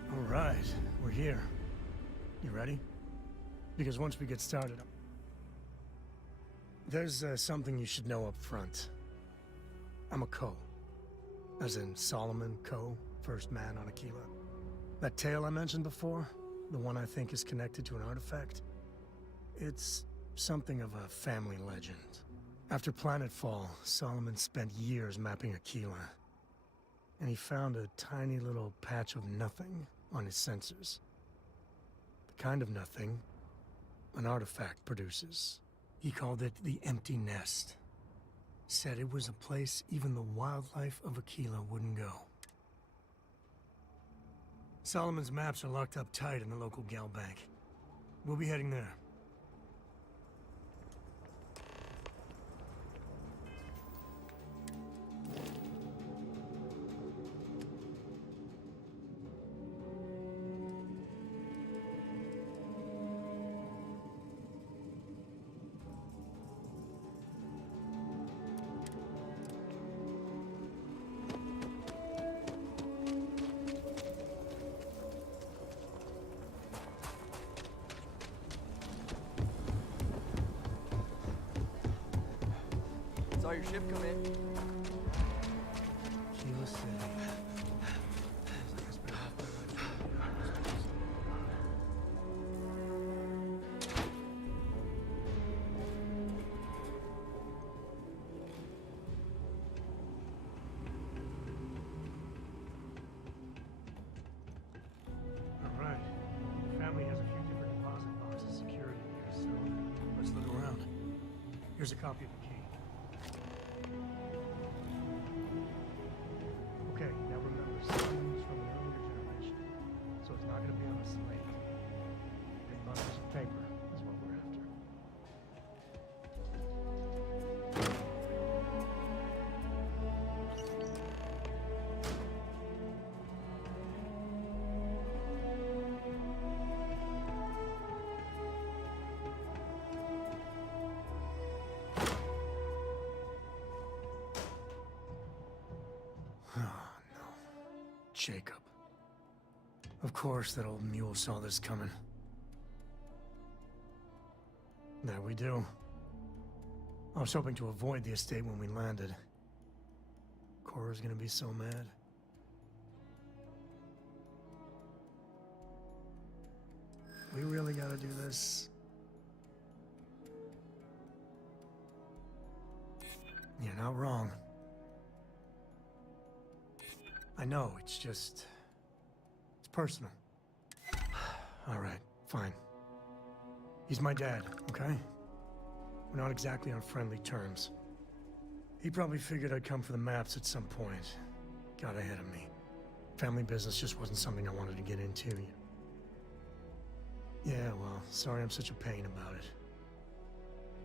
All right, we're here. You ready? Because once we get started, there's something you should know up front. I'm a Ko. As in Solomon Ko, first man on Aquila. That tale I mentioned before, the one I think is connected to an artifact, it's something of a family legend. After planetfall, Solomon spent years mapping Aquila, and he found a tiny little patch of nothing on his sensors. The kind of nothing an artifact produces. He called it the Empty Nest. Said it was a place even the wildlife of Aquila wouldn't go. Solomon's maps are locked up tight in the local gal bank. We'll be heading there. your ship come in. Kilo City. Feels like I spent half my life. All right. The family has a few different deposit boxes secured in here, so let's look around. Here's a copy of the key. Okay, now remember, someone's from an earlier generation, so it's not going to be on a slate. Big bundles of paper is what we're after. Oh, no. Jacob. Of course that old mule saw this coming. There we do. I was hoping to avoid the estate when we landed. Cora's gonna be so mad. We really gotta do this. You're not wrong. I know, it's just... it's personal. All right, fine. He's my dad, okay? We're not exactly on friendly terms. He probably figured I'd come for the maps at some point. Got ahead of me. Family business just wasn't something I wanted to get into. Yeah, well, sorry I'm such a pain about it.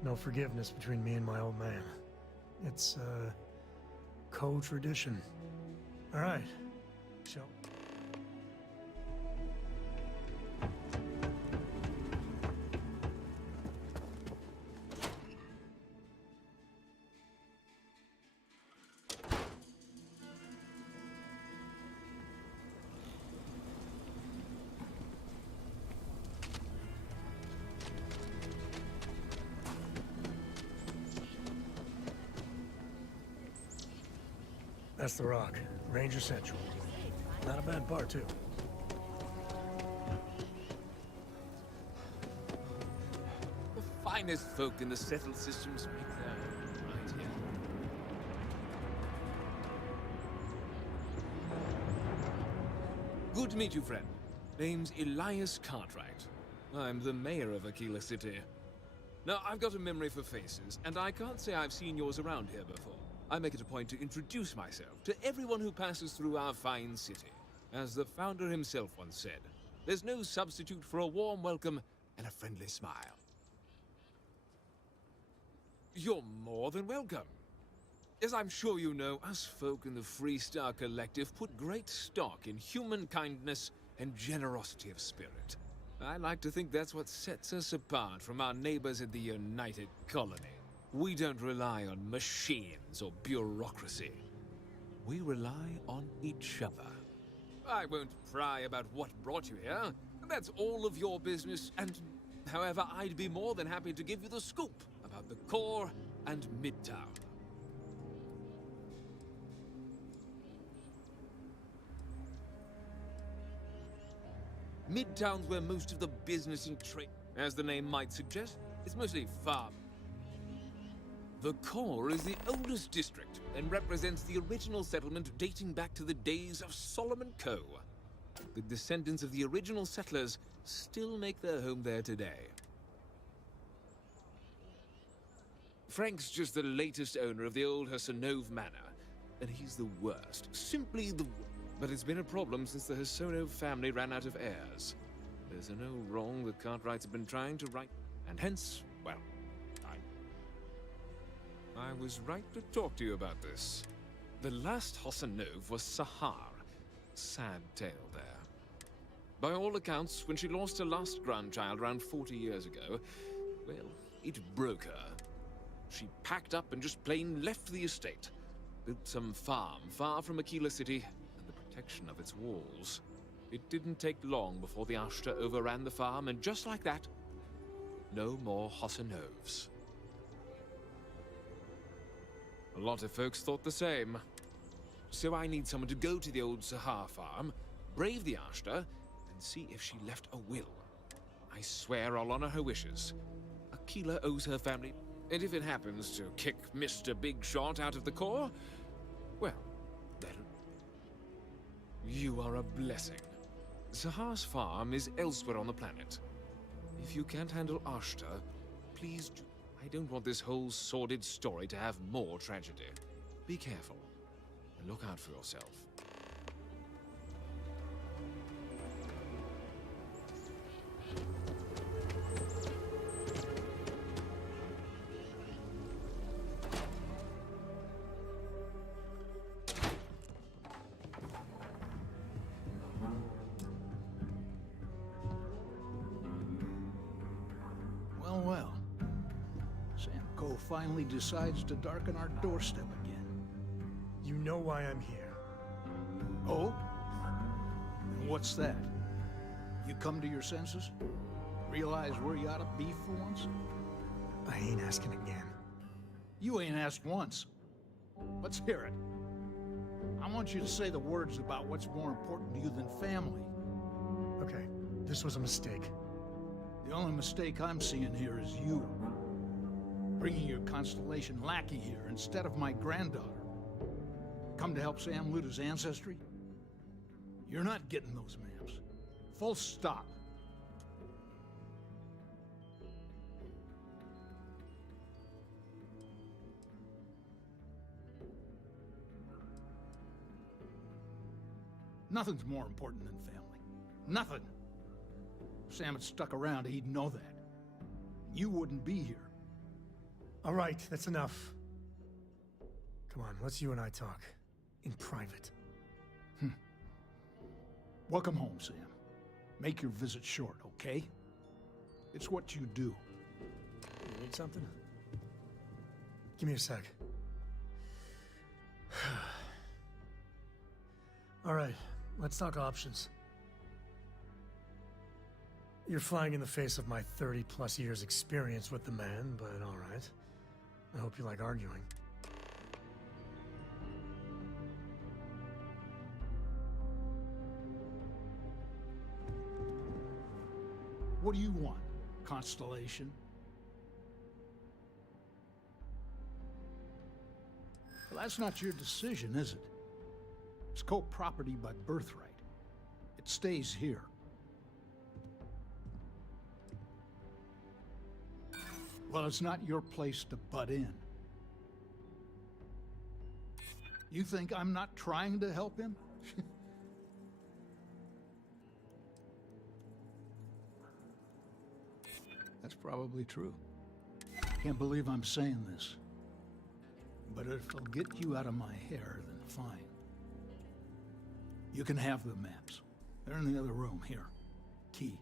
No forgiveness between me and my old man. It's, co-tradition. All right, so... That's the Rock, Ranger Central. Not a bad bar, too. The finest folk in the settled systems make their home right here. Good to meet you, friend. Name's Elias Cartwright. I'm the mayor of Aquila City. Now, I've got a memory for faces, and I can't say I've seen yours around here before. I make it a point to introduce myself to everyone who passes through our fine city. As the founder himself once said, there's no substitute for a warm welcome and a friendly smile. You're more than welcome. As I'm sure you know, us folk in the Freestar Collective put great stock in human kindness and generosity of spirit. I like to think that's what sets us apart from our neighbors in the United Colony. We don't rely on machines or bureaucracy. We rely on each other. I won't pry about what brought you here. That's all of your business, and however, I'd be more than happy to give you the scoop about the core and Midtown. Midtown's where most of the business and trade, as the name might suggest, it's mostly farm. The core is the oldest district and represents the original settlement dating back to the days of Solomon Coe. The descendants of the original settlers still make their home there today. Frank's just the latest owner of the old Hasanov Manor, and he's the worst. Simply the worst. But it's been a problem since the Hasanov family ran out of heirs. There's no wrong the Cartwrights have been trying to right, and hence, well, I was right to talk to you about this. The last Hasanov was Sahar. Sad tale there. By all accounts, when she lost her last grandchild around 40 years ago, well, it broke her. She packed up and just plain left the estate. Built some farm far from Aquila City and the protection of its walls. It didn't take long before the Ashta overran the farm, and just like that, no more Hasanovs. A lot of folks thought the same. So I need someone to go to the old Sahar farm, brave the Ashta, and see if she left a will. I swear I'll honor her wishes. Aquila owes her family, and if it happens to kick Mr. Big Shot out of the Corps, well, then... You are a blessing. Sahar's farm is elsewhere on the planet. If you can't handle Ashta, please do... I don't want this whole sordid story to have more tragedy. Be careful, and look out for yourself. Well, well. Sam Coe finally decides to darken our doorstep again. You know why I'm here. Oh? And what's that? You come to your senses? Realize where you ought to be for once? I ain't asking again. You ain't asked once. Let's hear it. I want you to say the words about what's more important to you than family. Okay, this was a mistake. The only mistake I'm seeing here is you. Bringing your Constellation lackey here instead of my granddaughter. Come to help Sam loot his ancestry? You're not getting those maps. Full stop. Nothing's more important than family. Nothing. If Sam had stuck around, he'd know that. You wouldn't be here. All right, that's enough. Come on, let's you and I talk. In private. Welcome home, Sam. Make your visit short, okay? It's what you do. You need something? Give me a sec. All right, let's talk options. You're flying in the face of my 30-plus years experience with the man, but all right. I hope you like arguing. What do you want, Constellation? Well, that's not your decision, is it? It's co-property by birthright. It stays here. Well, it's not your place to butt in. You think I'm not trying to help him? That's probably true. Can't believe I'm saying this. But if it'll get you out of my hair, then fine. You can have the maps. They're in the other room, here. Key.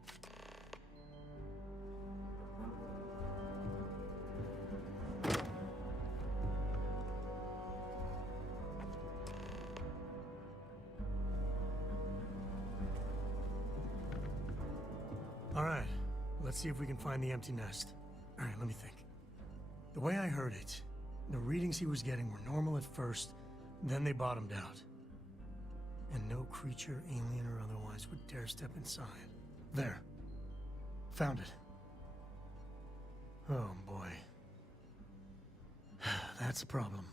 All right, let's see if we can find the empty nest. All right, let me think. The way I heard it, the readings he was getting were normal at first, then they bottomed out. And no creature, alien or otherwise, would dare step inside. There. Found it. Oh, boy. That's a problem.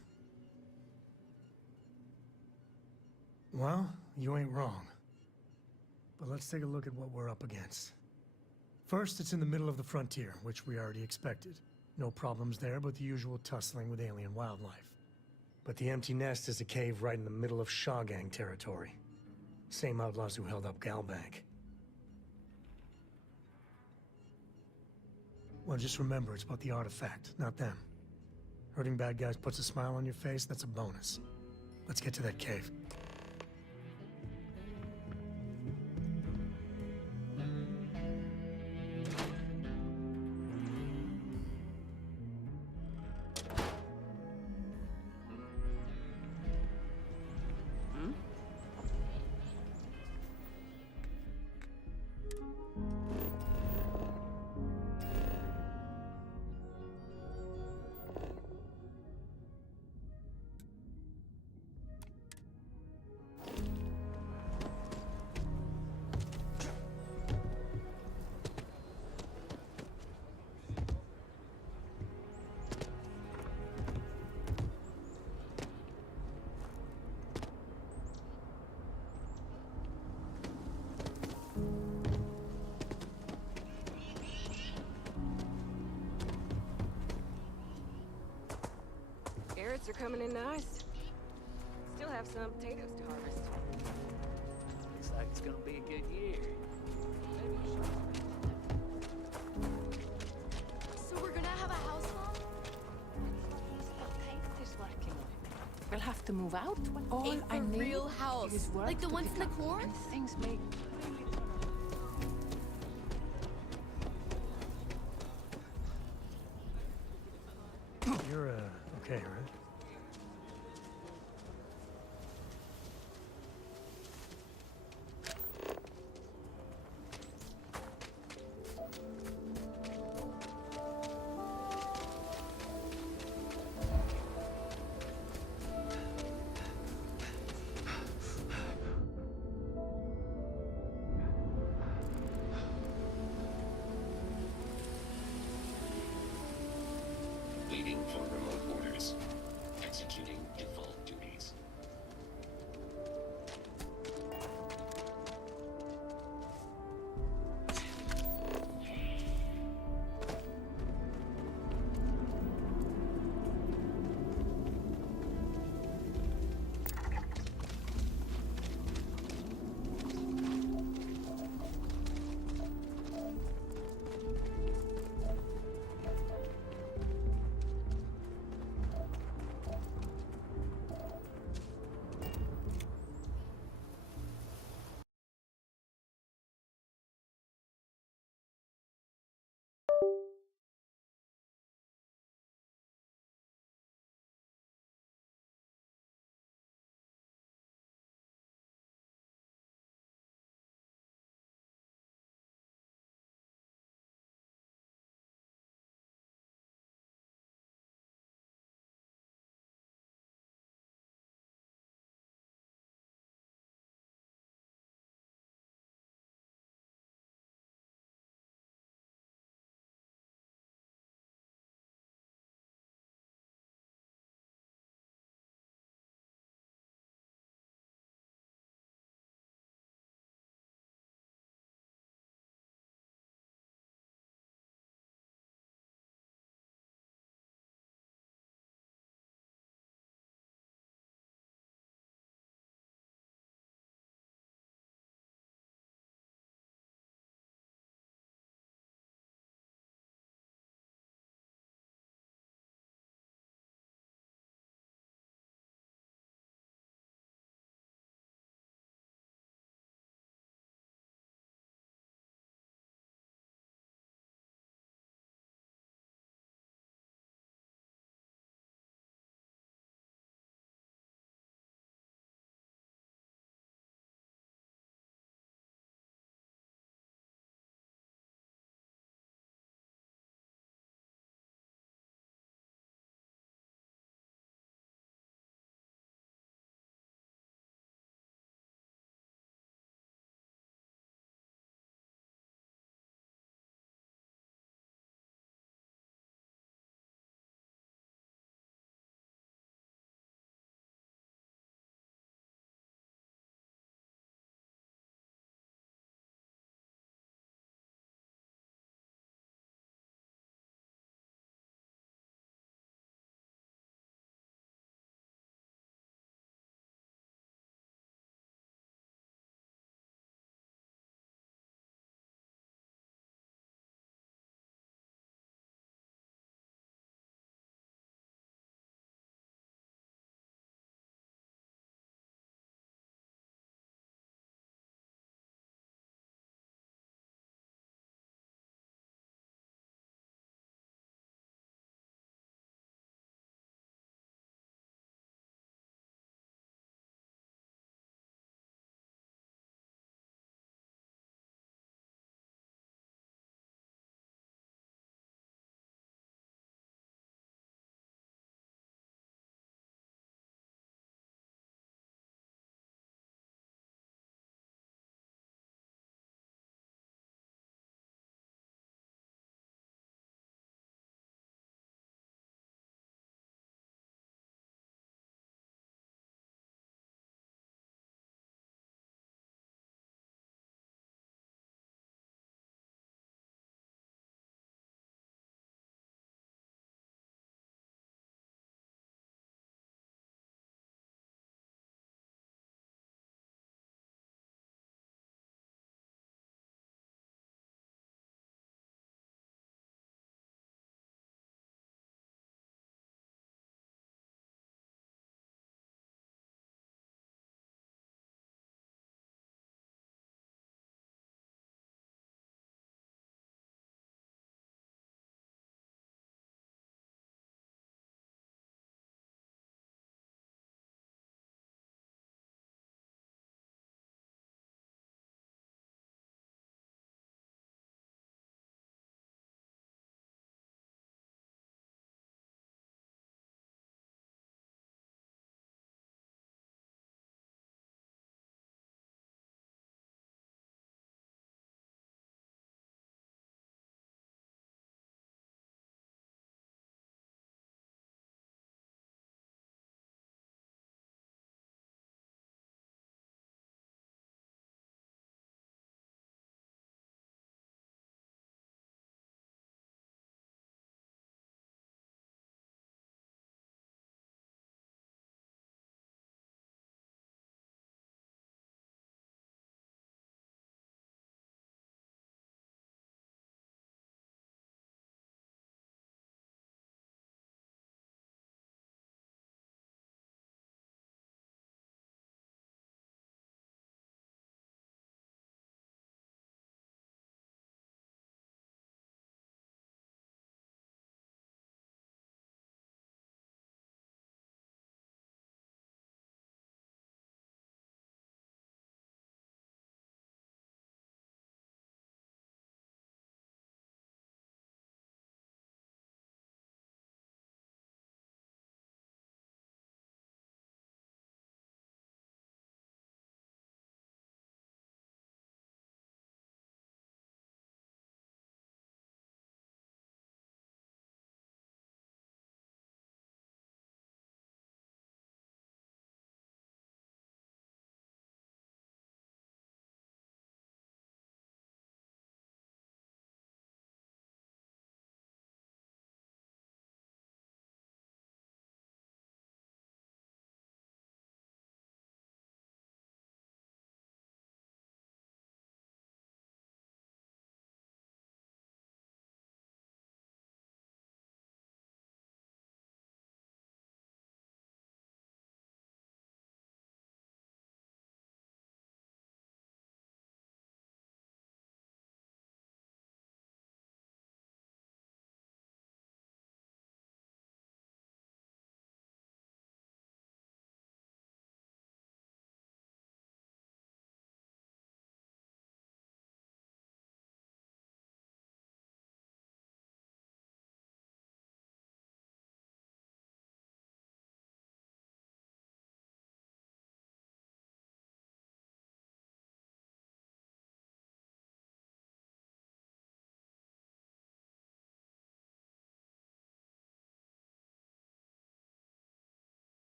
Well, you ain't wrong. But let's take a look at what we're up against. First, it's in the middle of the frontier, which we already expected. No problems there, but the usual tussling with alien wildlife. But the empty nest is a cave right in the middle of Shawgang territory. Same outlaws who held up Galbank. Well, just remember, it's about the artifact, not them. Hurting bad guys puts a smile on your face, that's a bonus. Let's get to that cave. coming in nice. Still have some potatoes to harvest. Looks like it's gonna be a good year. So we're gonna have a house now? Is working on it. We'll have to move out. All A I for need real house, is work like the to ones in pick the up, corn? and things may You're, okay, right? Waiting for remote orders.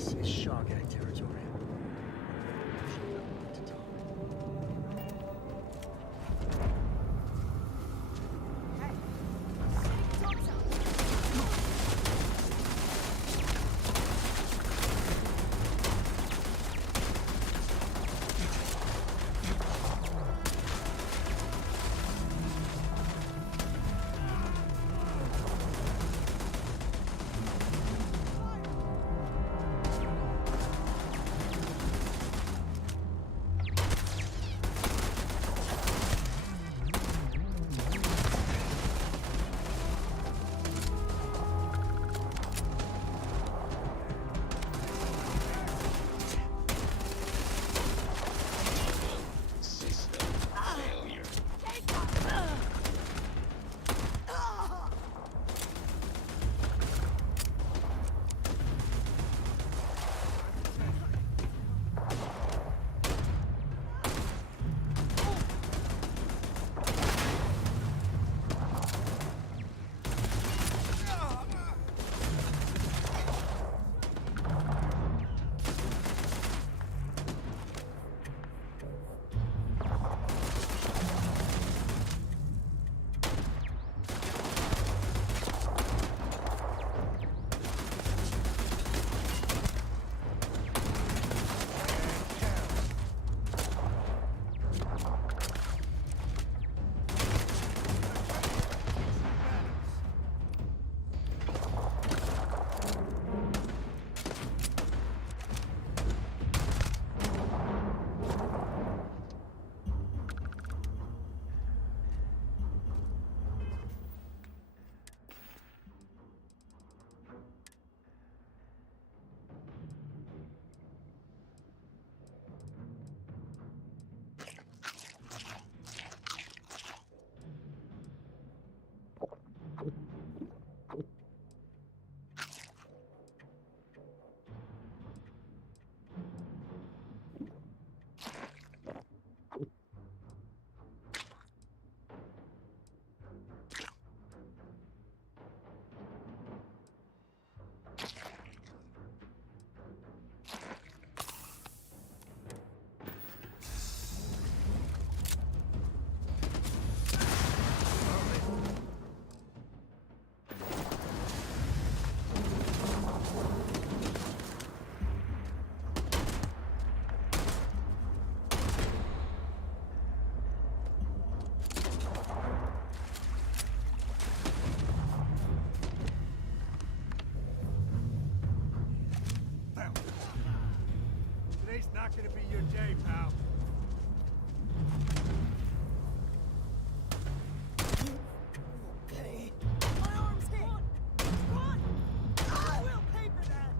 This is Shark Act territory. Today's not gonna be your day, pal. Okay. My arm's hit! Run! I will pay for that!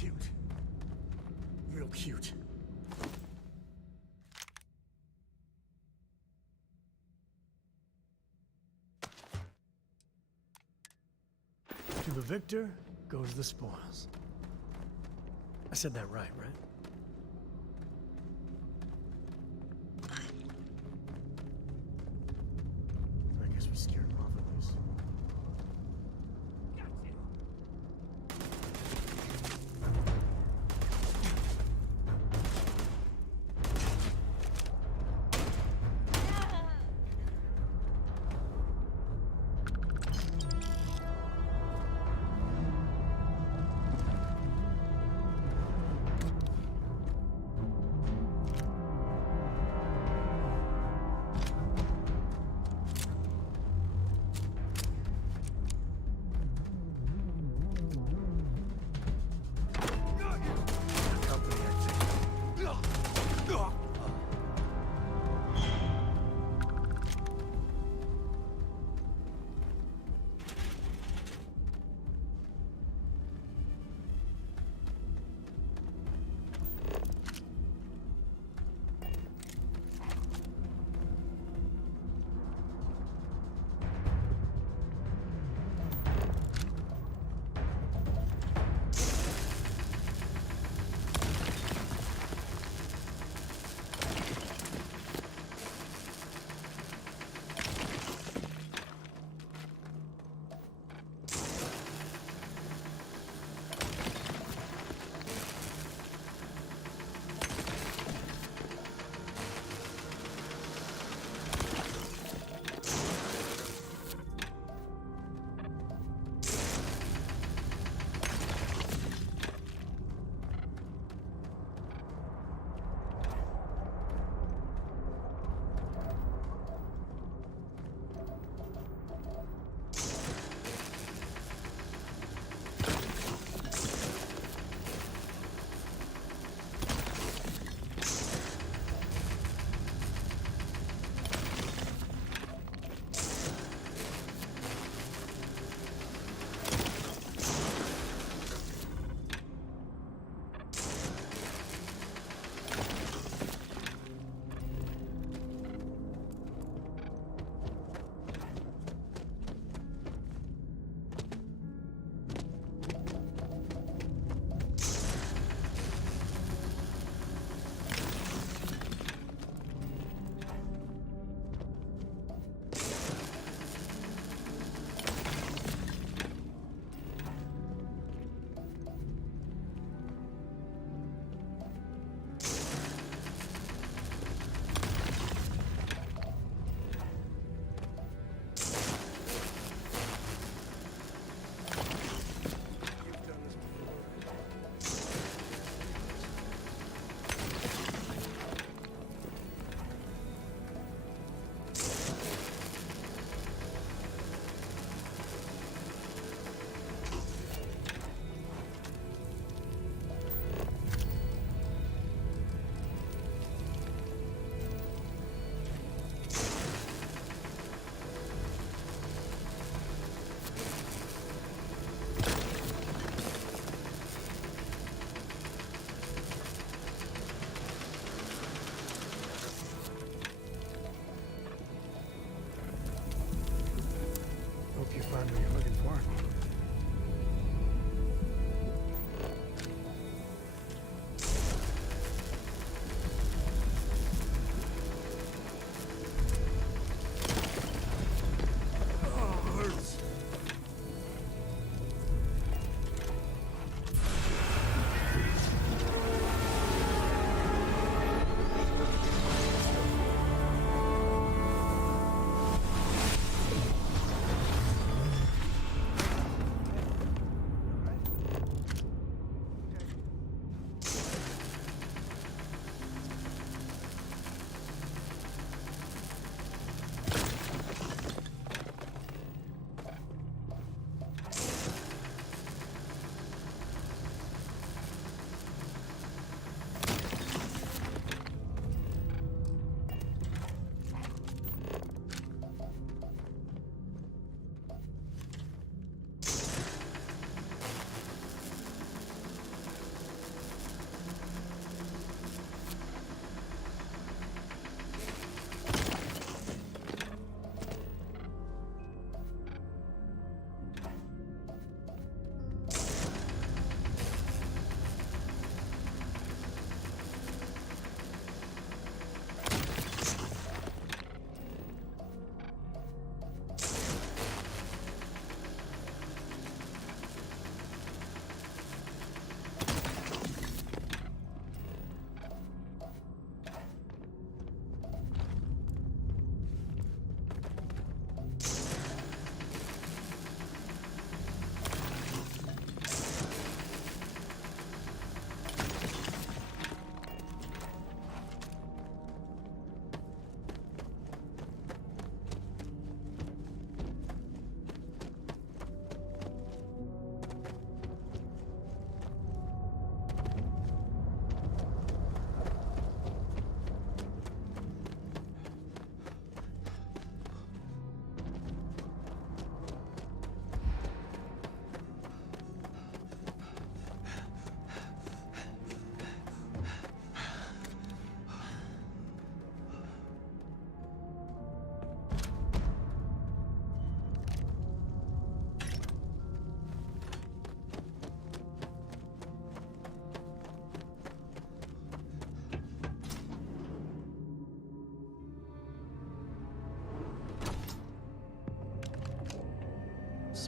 cute. Real cute. To the victor goes the spoils. I said that right? I guess we scared him off at least.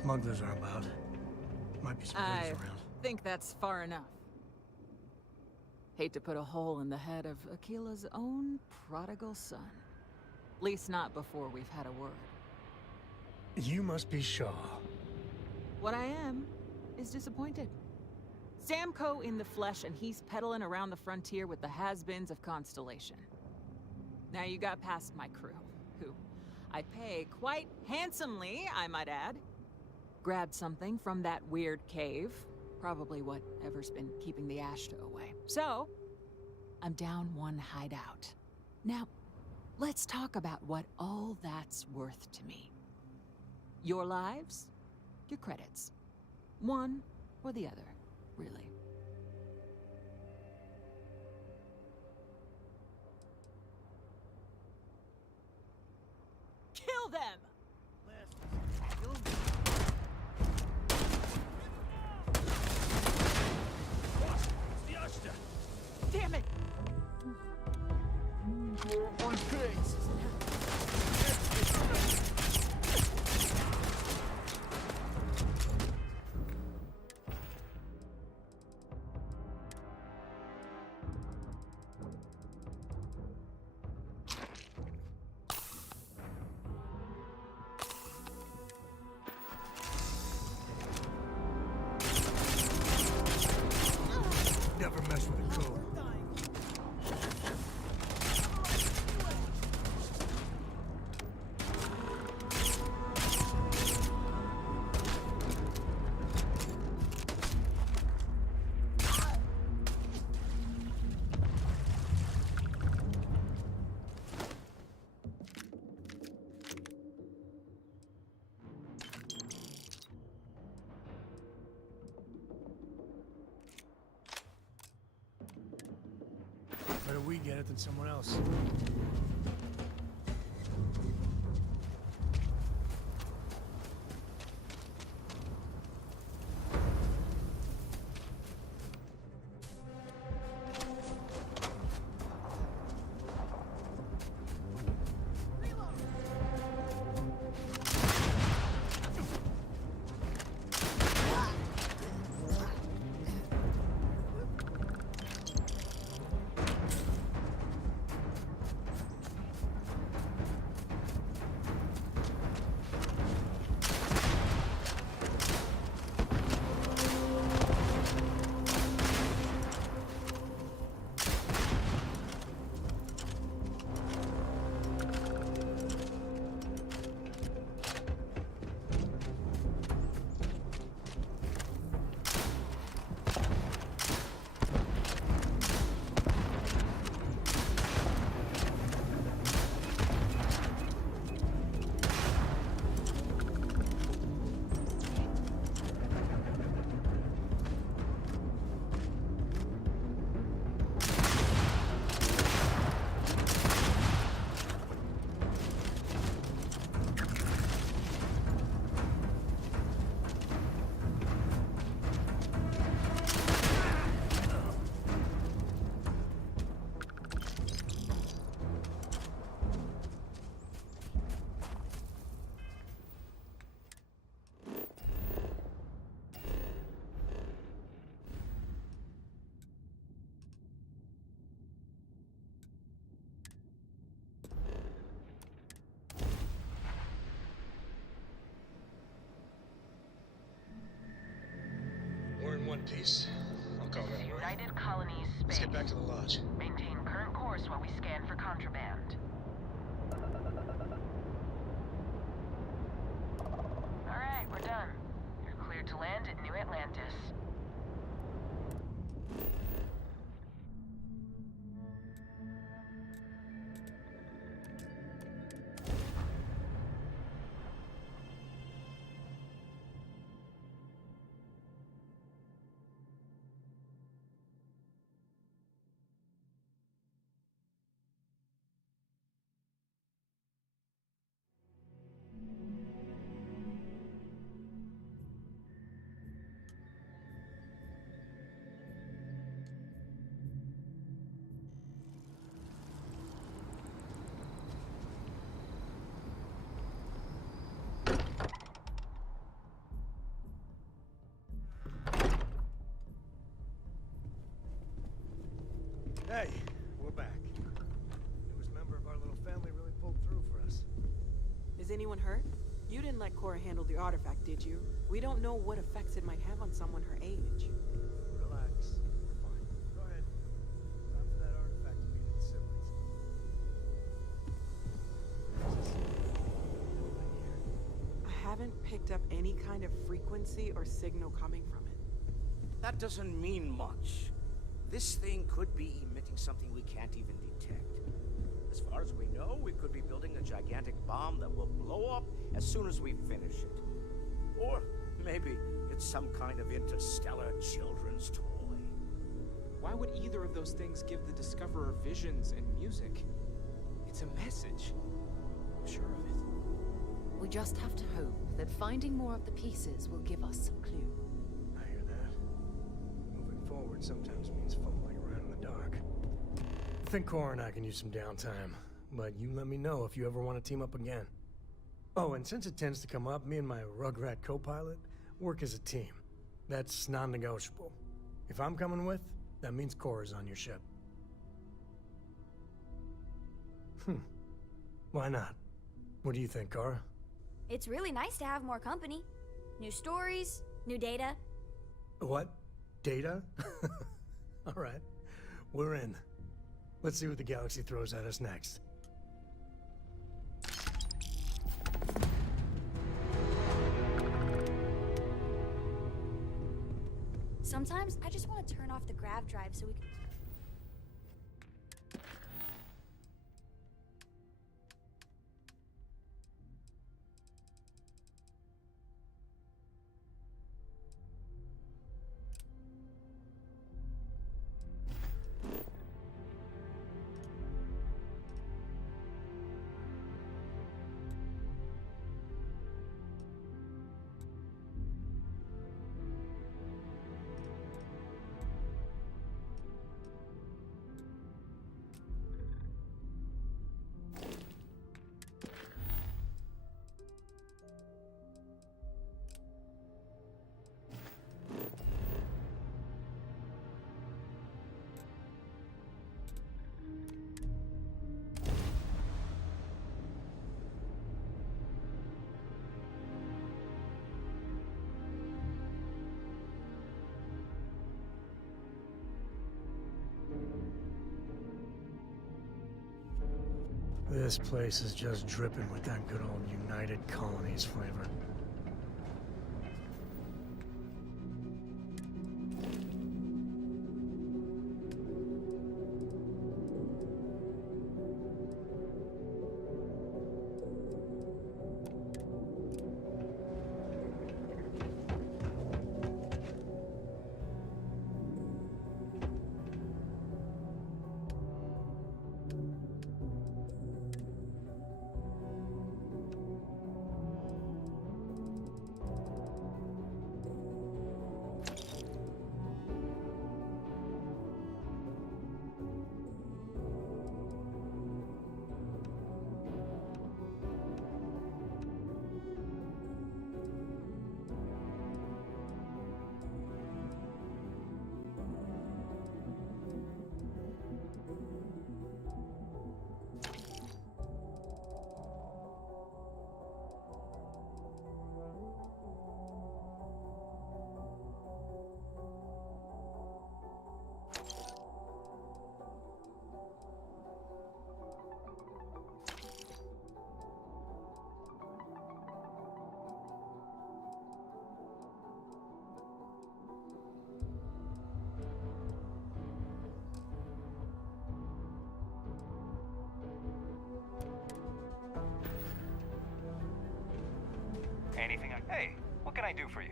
Smugglers are about. Might be some I goodies around. think that's far enough. Hate to put a hole in the head of Akila's own prodigal son. At least not before we've had a word. You must be Shaw. What I am is disappointed. Samco in the flesh, and he's peddling around the frontier with the has-beens of Constellation. Now you got past my crew, who I pay quite handsomely, I might add. Grabbed something from that weird cave. Probably whatever's been keeping the Ashta away. So, I'm down one hideout. Now, let's talk about what all that's worth to me. Your lives, your credits. One or the other, really. Kill them! Damn it! On case. Never mess with the code. Better we get it than someone else. We're in one piece. I'll call that. United Colonies Space. Let's get back to the lodge. Maintain current course while we scan for contraband. Alright, we're done. You're cleared to land at New Atlantis. Hey, we're back. Newest member of our little family really pulled through for us. Is anyone hurt? You didn't let Cora handle the artifact, did you? We don't know what effects it might have on someone her age. Relax. We're fine. Go ahead. Time for that artifact to meet its siblings. I haven't picked up any kind of frequency or signal coming from it. That doesn't mean much. This thing could be emitting something we can't even detect. As far as we know, we could be building a gigantic bomb that will blow up as soon as we finish it. Or maybe it's some kind of interstellar children's toy. Why would either of those things give the Discoverer visions and music? It's a message. I'm sure of it. We just have to hope that finding more of the pieces will give us some clue. I hear that. Moving forward sometimes means fumbling around in the dark. I think Cora and I can use some downtime, but you let me know if you ever want to team up again. Oh, and since it tends to come up, me and my Rugrat co-pilot work as a team. That's non-negotiable. If I'm coming with, that means Cora's on your ship. Why not? What do you think, Cora? It's really nice to have more company. New stories, new data. What? Data? All right. We're in. Let's see what the galaxy throws at us next. Sometimes I just want to turn off the grav drive so we can... This place is just dripping with that good old United Colonies flavor. Anything Hey, what can I do for you?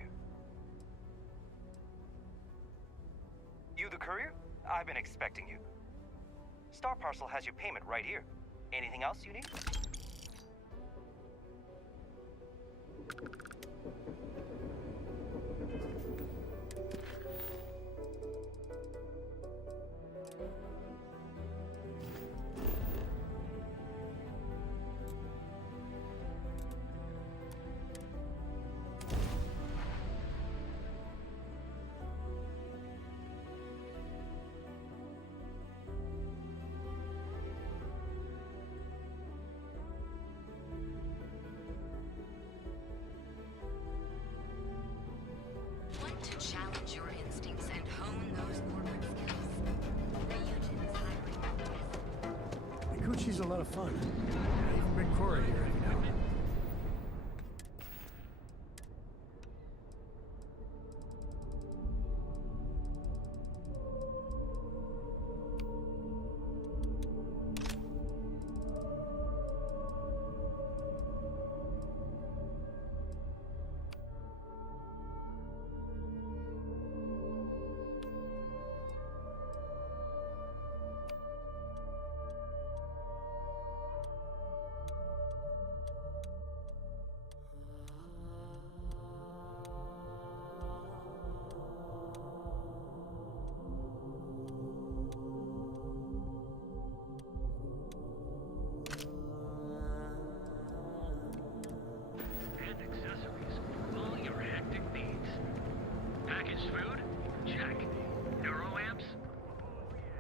You the courier? I've been expecting you. Star Parcel has your payment right here. Anything else you need? a lot of fun. I even bring Cora here every now and then.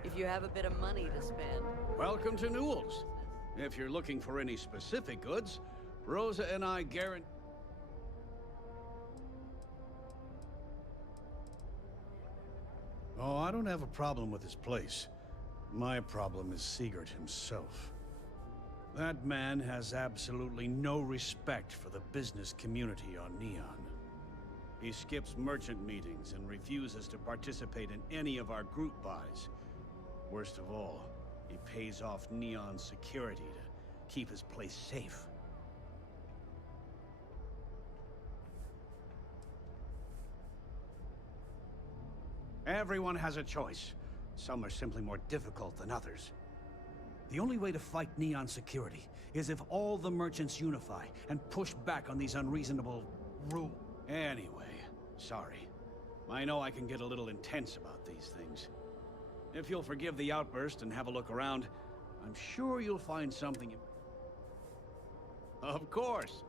If you have a bit of money to spend. Welcome to Newell's. If you're looking for any specific goods, Rosa and I guarantee... Oh, I don't have a problem with his place. My problem is Sigurd himself. That man has absolutely no respect for the business community on Neon. He skips merchant meetings and refuses to participate in any of our group buys. Worst of all, he pays off Neon's security to keep his place safe. Everyone has a choice. Some are simply more difficult than others. The only way to fight Neon security is if all the merchants unify and push back on these unreasonable rules. Anyway, sorry. I know I can get a little intense about these things. If you'll forgive the outburst and have a look around, I'm sure you'll find something... Of course!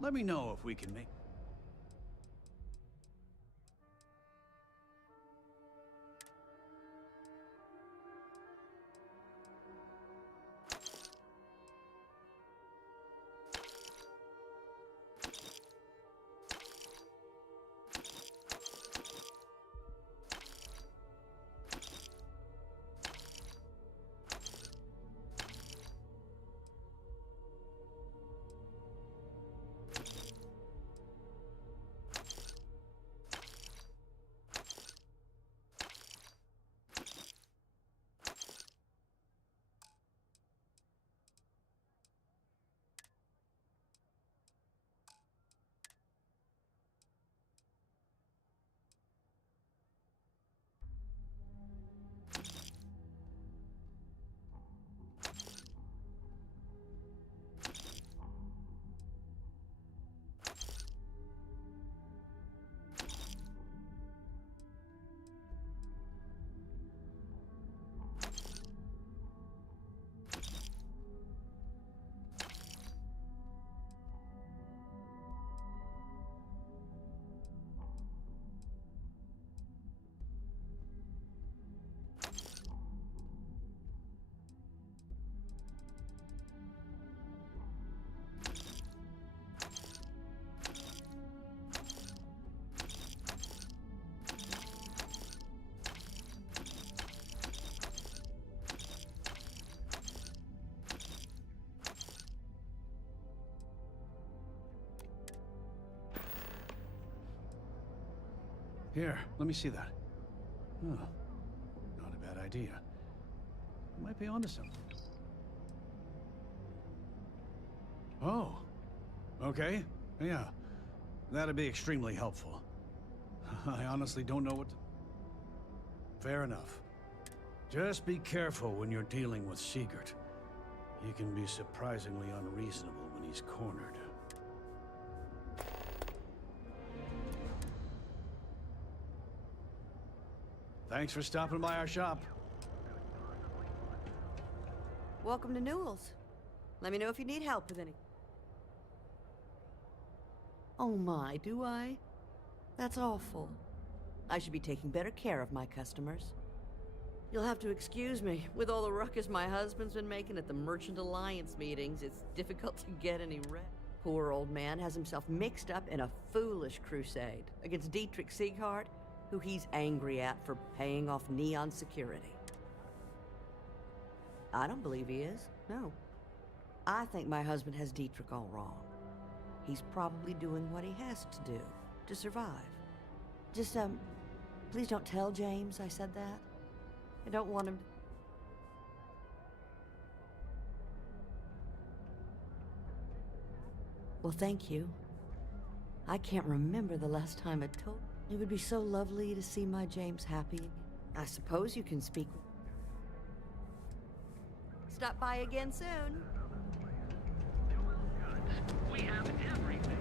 Let me know if we can make... Here, let me see that. Oh, not a bad idea. You might be onto something. Oh, okay. Yeah, that'd be extremely helpful. I honestly don't know what to... Fair enough. Just be careful when you're dealing with Sigurd. He can be surprisingly unreasonable when he's cornered. Thanks for stopping by our shop. Welcome to Newell's. Let me know if you need help with any. Oh my, do I? That's awful. I should be taking better care of my customers. You'll have to excuse me. With all the ruckus my husband's been making at the Merchant Alliance meetings, it's difficult to get any rest. Poor old man has himself mixed up in a foolish crusade against Dietrich Sieghart, who he's angry at for paying off Neon security. I don't believe he is, no. I think my husband has Dietrich all wrong. He's probably doing what he has to do to survive. Just, please don't tell James I said that. I don't want him... Well, thank you. I can't remember the last time I told... It would be so lovely to see my James happy. I suppose you can speak... Stop by again soon. We have everything.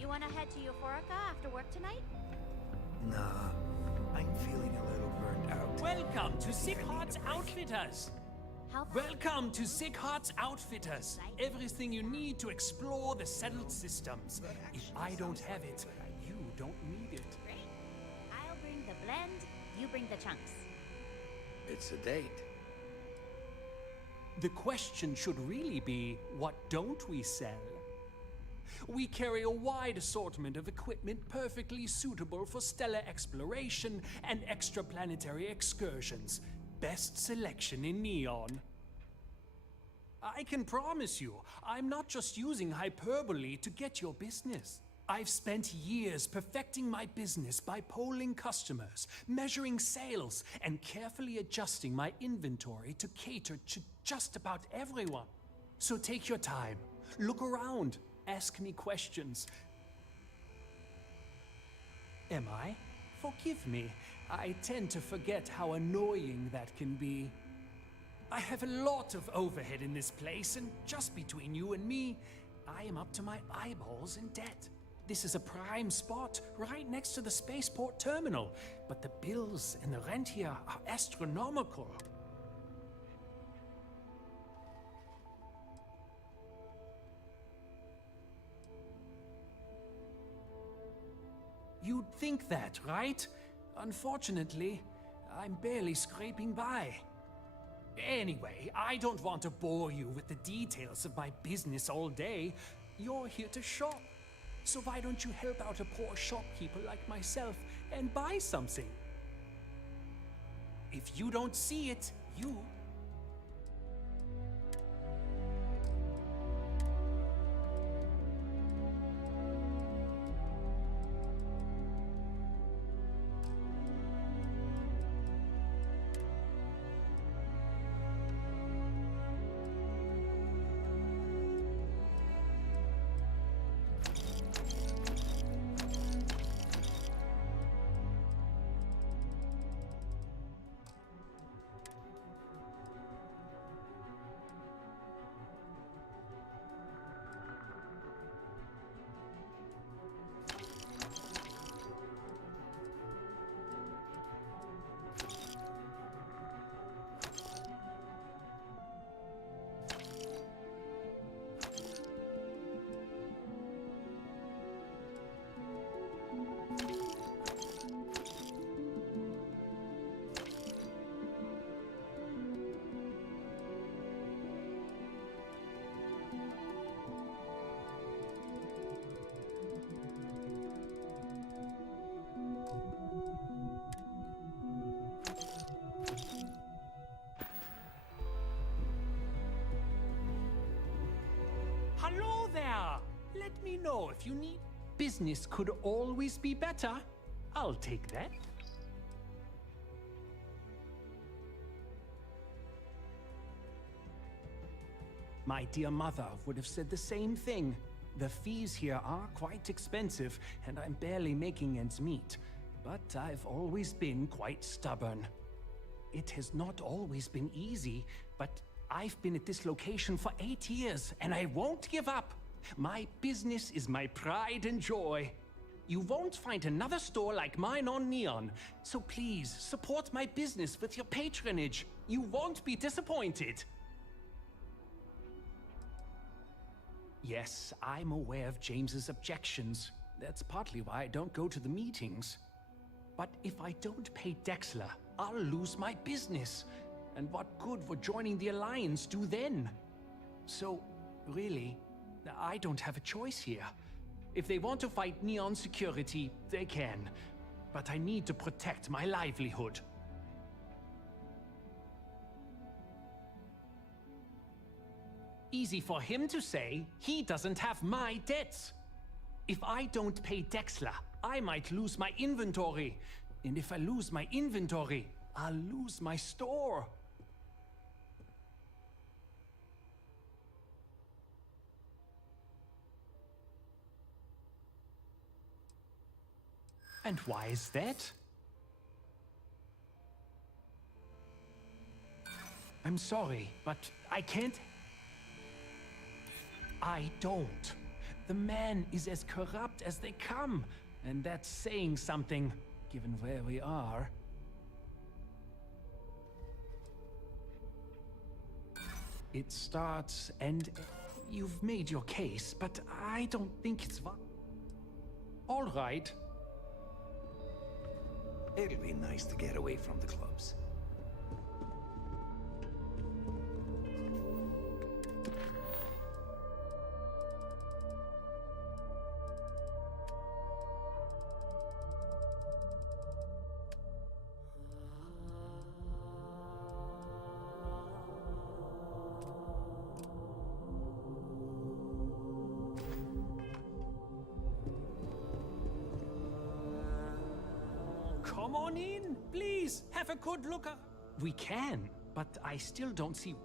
You wanna head to Euphorica after work tonight? Nah, I'm feeling a little burnt out. Welcome to Sickheart's Outfitters. Welcome to Sickheart's Outfitters. Everything you need to explore the settled systems. If I don't have it, you don't need it. Great. I'll bring the blend, you bring the chunks. It's a date. The question should really be, what don't we sell? We carry a wide assortment of equipment perfectly suitable for stellar exploration and extraplanetary excursions. Best selection in Neon. I can promise you, I'm not just using hyperbole to get your business. I've spent years perfecting my business by polling customers, measuring sales, and carefully adjusting my inventory to cater to just about everyone. So take your time, look around, ask me questions. Am I? Forgive me. I tend to forget how annoying that can be. I have a lot of overhead in this place, and just between you and me, I am up to my eyeballs in debt. This is a prime spot, right next to the spaceport terminal, but the bills and the rent here are astronomical. You'd think that, right? Unfortunately, I'm barely scraping by. Anyway, I don't want to bore you with the details of my business all day. You're here to shop. So why don't you help out a poor shopkeeper like myself and buy something? If you don't see it, you... Hello there! Let me know if you need... Business could always be better. I'll take that. My dear mother would have said the same thing. The fees here are quite expensive, and I'm barely making ends meet. But I've always been quite stubborn. It has not always been easy, but I've been at this location for 8 years, and I won't give up. My business is my pride and joy. You won't find another store like mine on Neon. So please, support my business with your patronage. You won't be disappointed. Yes, I'm aware of James's objections. That's partly why I don't go to the meetings. But if I don't pay Dexler, I'll lose my business. And what good would joining the Alliance do then? So, really, I don't have a choice here. If they want to fight Neon security, they can. But I need to protect my livelihood. Easy for him to say, he doesn't have my debts. If I don't pay Dexler, I might lose my inventory. And if I lose my inventory, I'll lose my store. And why is that? I'm sorry, but I can't. I don't. The man is as corrupt as they come, and that's saying something, given where we are. It starts, and you've made your case, but I don't think it's all right. It'll be nice to get away from the clubs. Come on in, please. Have a good look. We can, but I still don't see.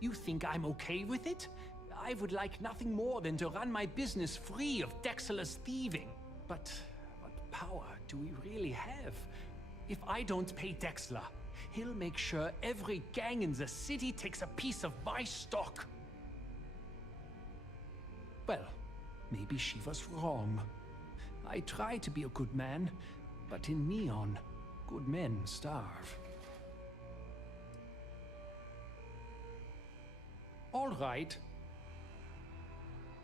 You think I'm okay with it? I would like nothing more than to run my business free of Dexter's thieving. But what power do we really have? If I don't pay Dexter, he'll make sure every gang in the city takes a piece of my stock. Well, maybe she was wrong. I try to be a good man, but in Neon, good men starve. All right.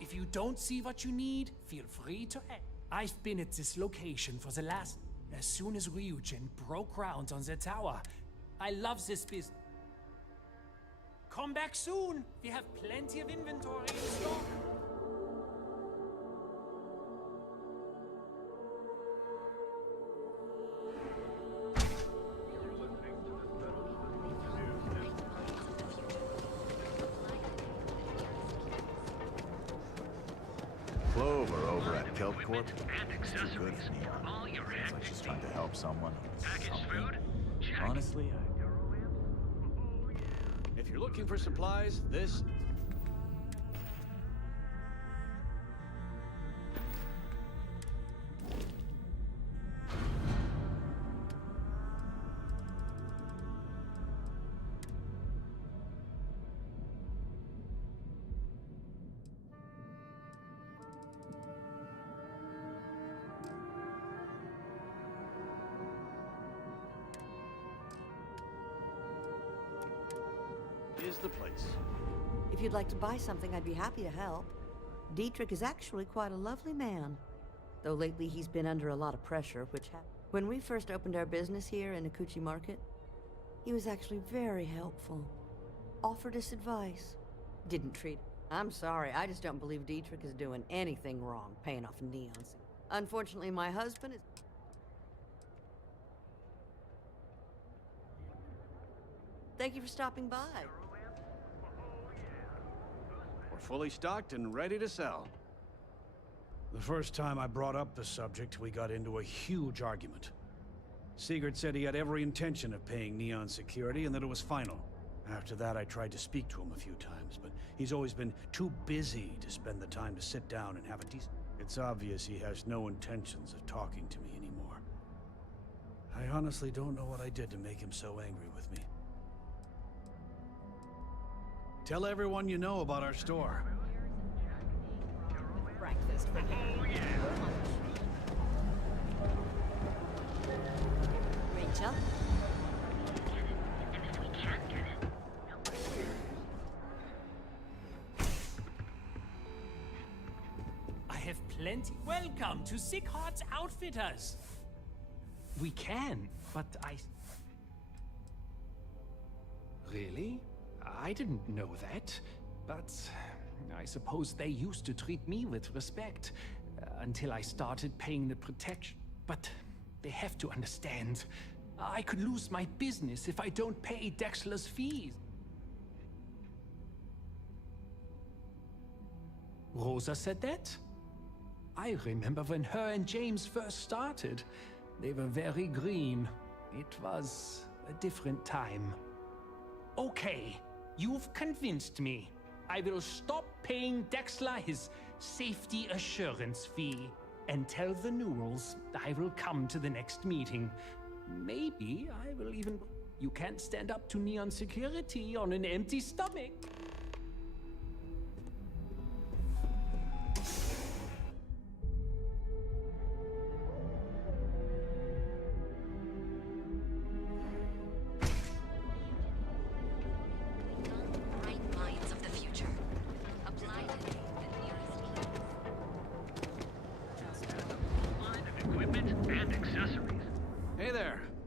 If you don't see what you need, feel free to act. I've been at this location for the last... As soon as Ryujin broke ground on the tower, I love this business. Come back soon! We have plenty of inventory in stock. Clover over at Kelp Corp. Too good for me. It's like she's trying to help someone. Honestly, If you're looking for supplies, this... is the place. If you'd like to buy something, I'd be happy to help. Dietrich is actually quite a lovely man. Though lately he's been under a lot of pressure, when we first opened our business here in Akuchi Market, he was actually very helpful. Offered us advice. Didn't treat... I'm sorry, I just don't believe Dietrich is doing anything wrong paying off Neons. Unfortunately, my husband is... Thank you for stopping by. We're fully stocked and ready to sell. The first time I brought up the subject, we got into a huge argument. Sigurd said he had every intention of paying Neon security and that it was final. After that, I tried to speak to him a few times, but he's always been too busy to spend the time to sit down and have a decent... It's obvious he has no intentions of talking to me anymore. I honestly don't know what I did to make him so angry with me. Tell everyone you know about our store. Breakfast for you. Rachel? I have plenty. Welcome to Sick Heart's Outfitters. We can, but Really? I didn't know that. But I suppose they used to treat me with respect until I started paying the protection. But they have to understand. I could lose my business if I don't pay Dexler's fees. Rosa said that? I remember when her and James first started. They were very green. It was a different time. Okay, you've convinced me. I will stop paying Dexler his safety assurance fee and tell the Newells I will come to the next meeting. Maybe I will even... You can't stand up to Neon Security on an empty stomach.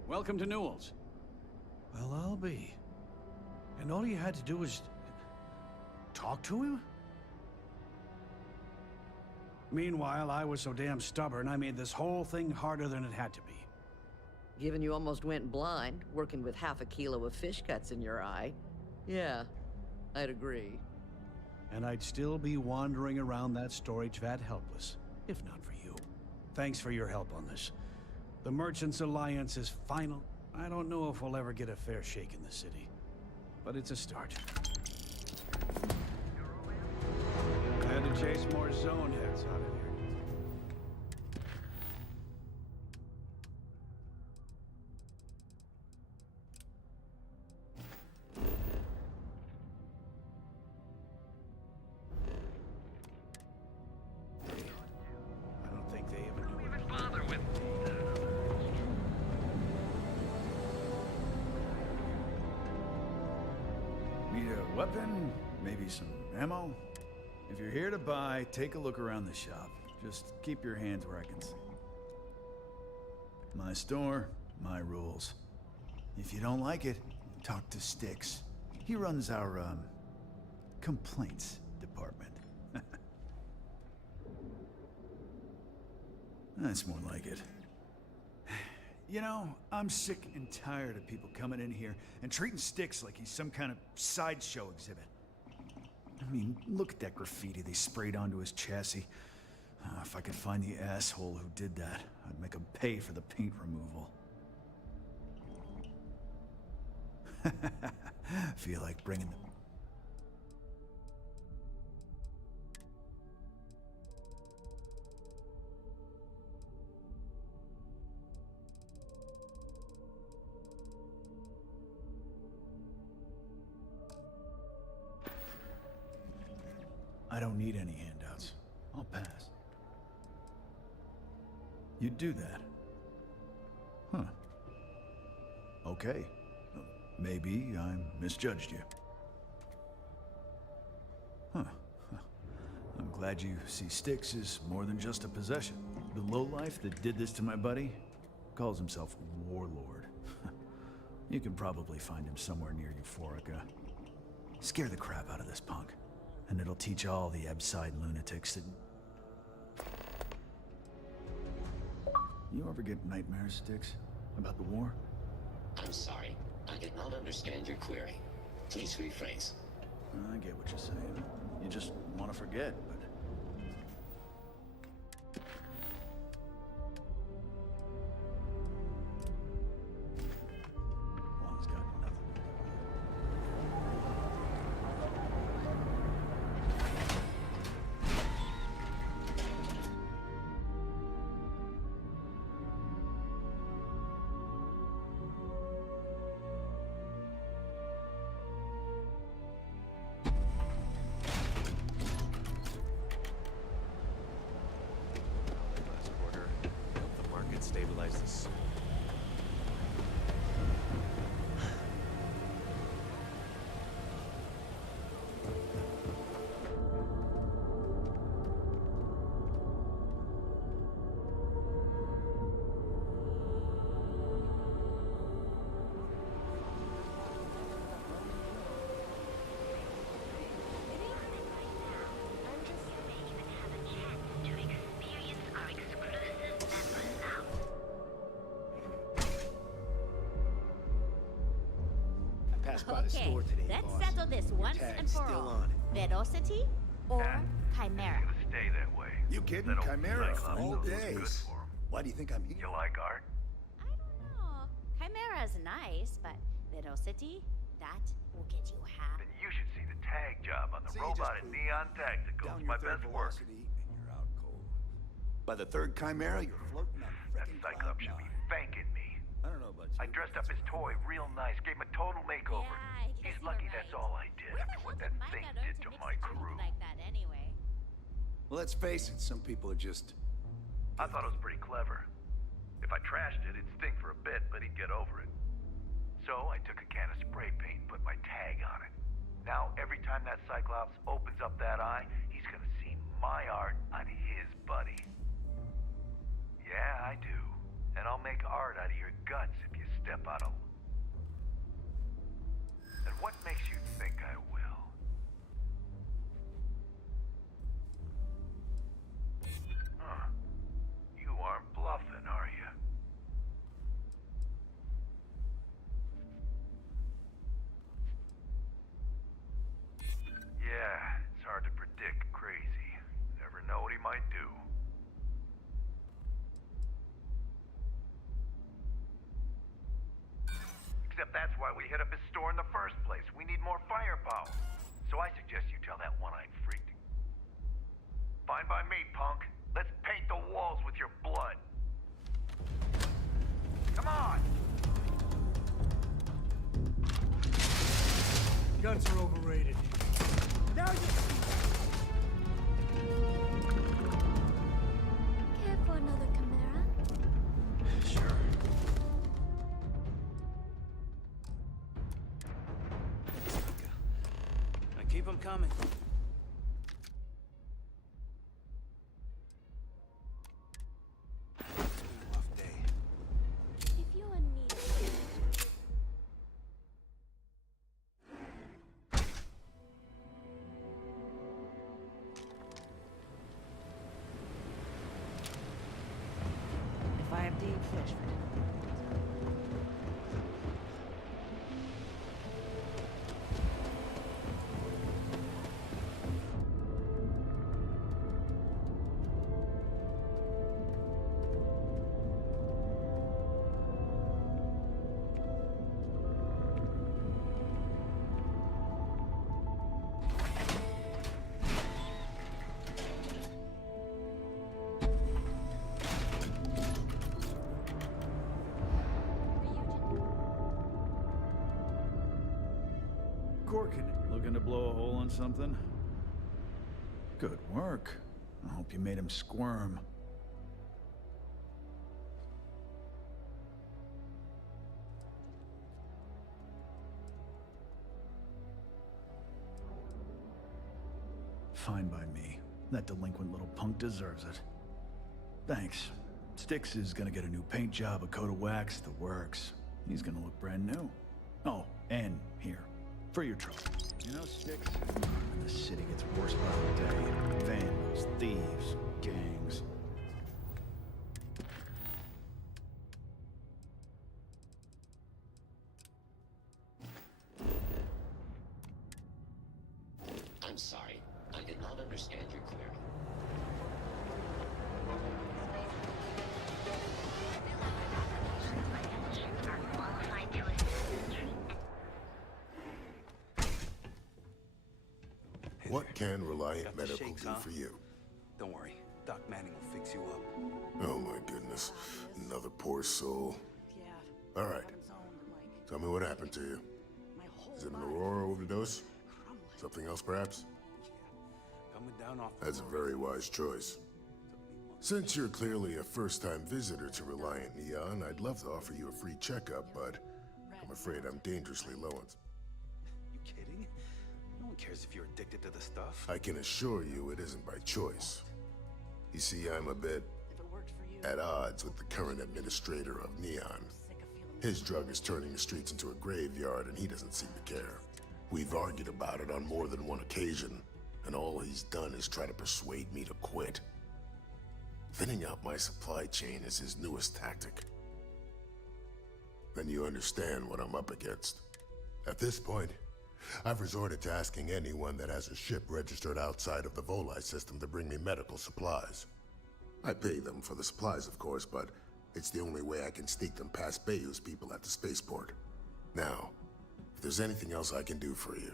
Welcome to Newell's. Well, I'll be. And all you had to do was... talk to him? Meanwhile, I was so damn stubborn, I made this whole thing harder than it had to be. Given you almost went blind, working with half a kilo of fish cuts in your eye. Yeah, I'd agree. And I'd still be wandering around that storage vat helpless, if not for you. Thanks for your help on this. The Merchants Alliance is final. I don't know if we'll ever get a fair shake in the city, but it's a start. I had to chase more zone heads out of here. I don't think they even knew what to bother with. Need a weapon? Maybe some ammo? If you're here to buy, take a look around the shop. Just keep your hands where I can see. My store, my rules. If you don't like it, talk to Styx. He runs our, complaints department. That's more like it. You know, I'm sick and tired of people coming in here and treating Styx like he's some kind of sideshow exhibit. I mean, look at that graffiti they sprayed onto his chassis. If I could find the asshole who did that, I'd make him pay for the paint removal. Feel like bringing the... I don't need any handouts. I'll pass. You'd do that? Huh. Okay. Maybe I misjudged you. Huh. I'm glad you see Styx as more than just a possession. The lowlife that did this to my buddy calls himself Warlord. You can probably find him somewhere near Euphorica. Scare the crap out of this punk, and it'll teach all the Ebside lunatics that... You ever get nightmares, Styx? About the war? I'm sorry. I did not understand your query. Please rephrase. I get what you're saying. You just want to forget, but... One's got nothing. passed by the store today, let's boss. settle this once Tag's and for still all. on it. Velocity or Chimera? Stay that way. You kidding? That old Chimera Cyclops all knows day. what's good for him. Why do you think I'm here? You like art? Oh, Chimera's nice, but Velocity, that will get you half. Then you should see the tag job on the robot at Neon Tacticals. My best work. And you're out cold. By the third Chimera, you're floating on That Cyclops should be thanking me. I don't know about you. I dressed up his toy real nice, gave him a total makeover. He's lucky that's all I did after what that thing did to my crew. Like that anyway. Well, let's face it, some people are just... I thought it was pretty clever. If I trashed it, it'd stink for a bit, but he'd get over it. So I took a can of spray paint and put my tag on it. Now, every time that Cyclops opens up that eye, he's gonna see my art on his buddy. Yeah, I do. And I'll make art out of your guts if you step out of... And what makes you think I will? Huh. You aren't bluffing, are you? Yeah, it's hard to predict crazy. Never know what he might do. Except that's why we hit up his store in the first place. We need more firepower. So I suggest you tell that one-eyed freak. Fine by me, punk. Let's paint the walls with your blood. Come on! Guns are overrated. Now you... Care for another Chimera? Sure. Now keep them coming. It's been a rough day. If you and me... If I have to eat fish for dinner. Corkin, looking to blow a hole in something? Good work. I hope you made him squirm. Fine by me. That delinquent little punk deserves it. Thanks. Styx is gonna get a new paint job, a coat of wax, the works. He's gonna look brand new. Oh, and here. For your trouble. You know, Styx, the city gets worse by the day. Vandals, thieves, gangs. I'm sorry. I did not understand your query. What can Reliant Got the Medical shakes, do huh? for you? Don't worry. Doc Manning will fix you up. Oh my goodness. Another poor soul. Yeah. All right. Tell me what happened to you. Is it an Aurora overdose? Something else, perhaps? Coming down off the That's a very wise choice. Since you're clearly a first-time visitor to Reliant Neon, I'd love to offer you a free checkup, but I'm afraid I'm dangerously low on... You kidding? No one cares if you're addicted to the stuff. I can assure you it isn't by choice. You see, I'm a bit at odds with the current administrator of Neon. His drug is turning the streets into a graveyard, and he doesn't seem to care. We've argued about it on more than one occasion, and all he's done is try to persuade me to quit. Thinning out my supply chain is his newest tactic. Then you understand what I'm up against. At this point, I've resorted to asking anyone that has a ship registered outside of the Volii system to bring me medical supplies. I pay them for the supplies, of course, but it's the only way I can sneak them past Bayou's people at the spaceport. Now, if there's anything else I can do for you,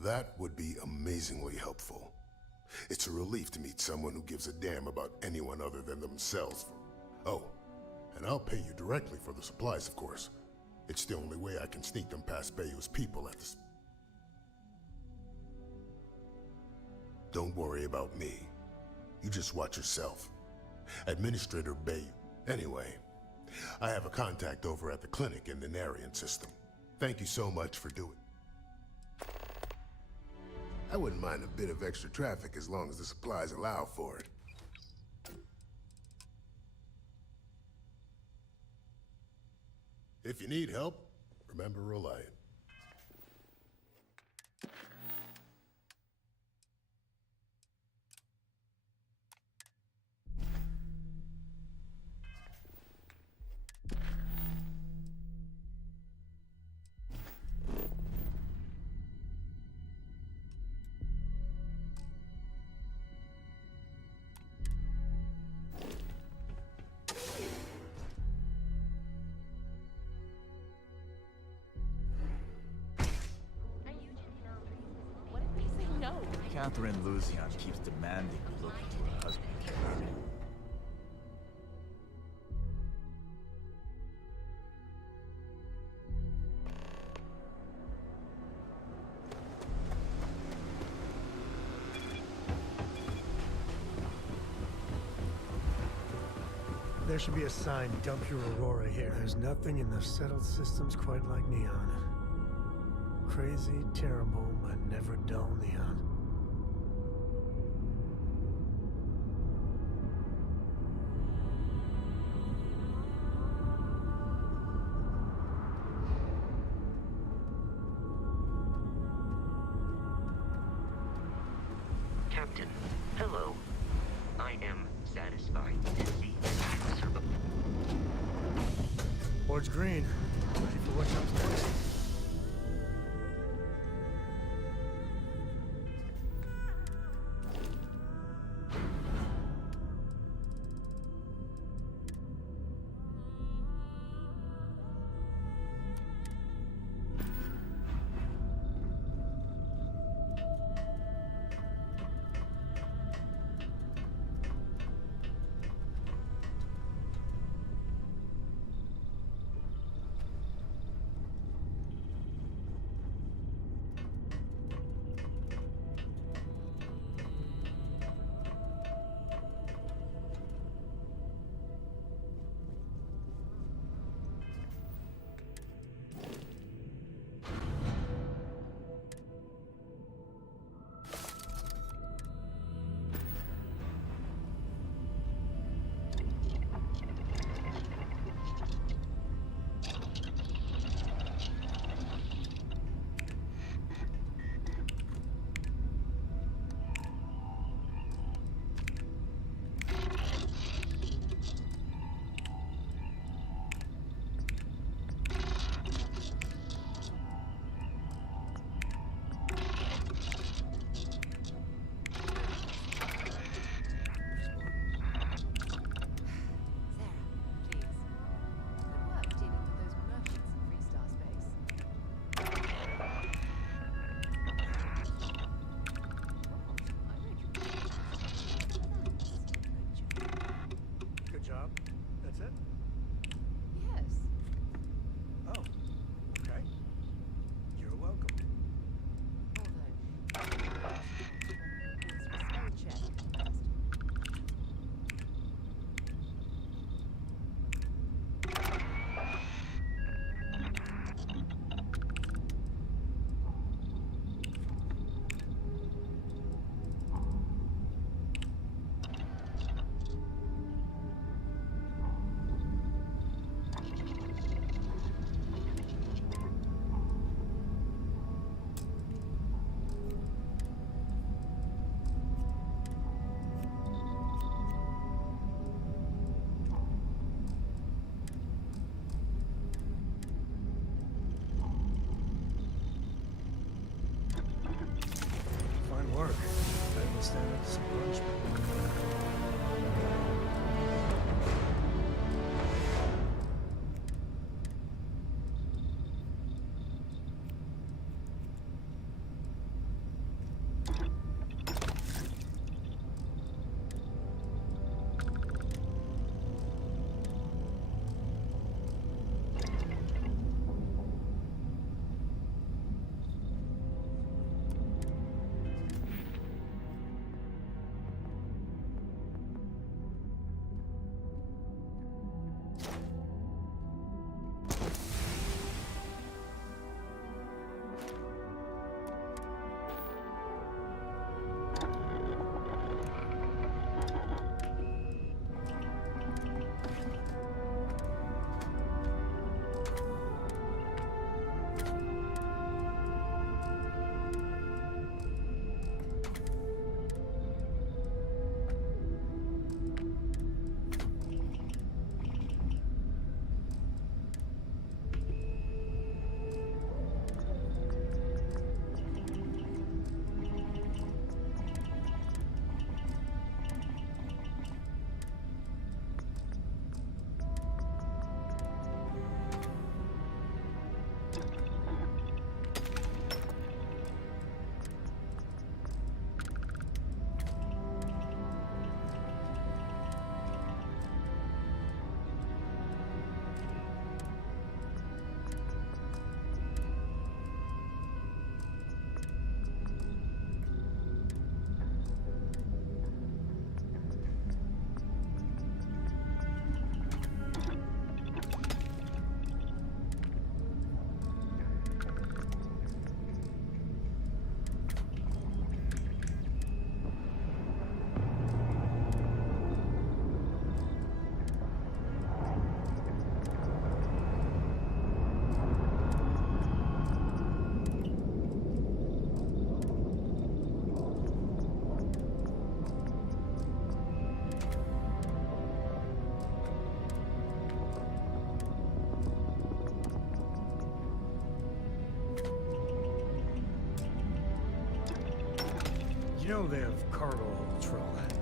that would be amazingly helpful. It's a relief to meet someone who gives a damn about anyone other than themselves. Oh, and I'll pay you directly for the supplies, of course. It's the only way I can sneak them past Bayou's people at the... Don't worry about me. You just watch yourself. Administrator Bayou. Anyway, I have a contact over at the clinic in the Narian system. Thank you so much for doing... I wouldn't mind a bit of extra traffic as long as the supplies allow for it. If you need help, remember Reliant. Catherine Luzian keeps demanding we look into her husband. There should be a sign, dump your Aurora here. There's nothing in the settled systems quite like Neon. Crazy, terrible, but never dull Neon. Captain, hello. I am satisfied to see you survive. Board's green. Ready for what comes next. That's it? Yes. Oh, okay. You're welcome. You know they have cargo hold to trail that.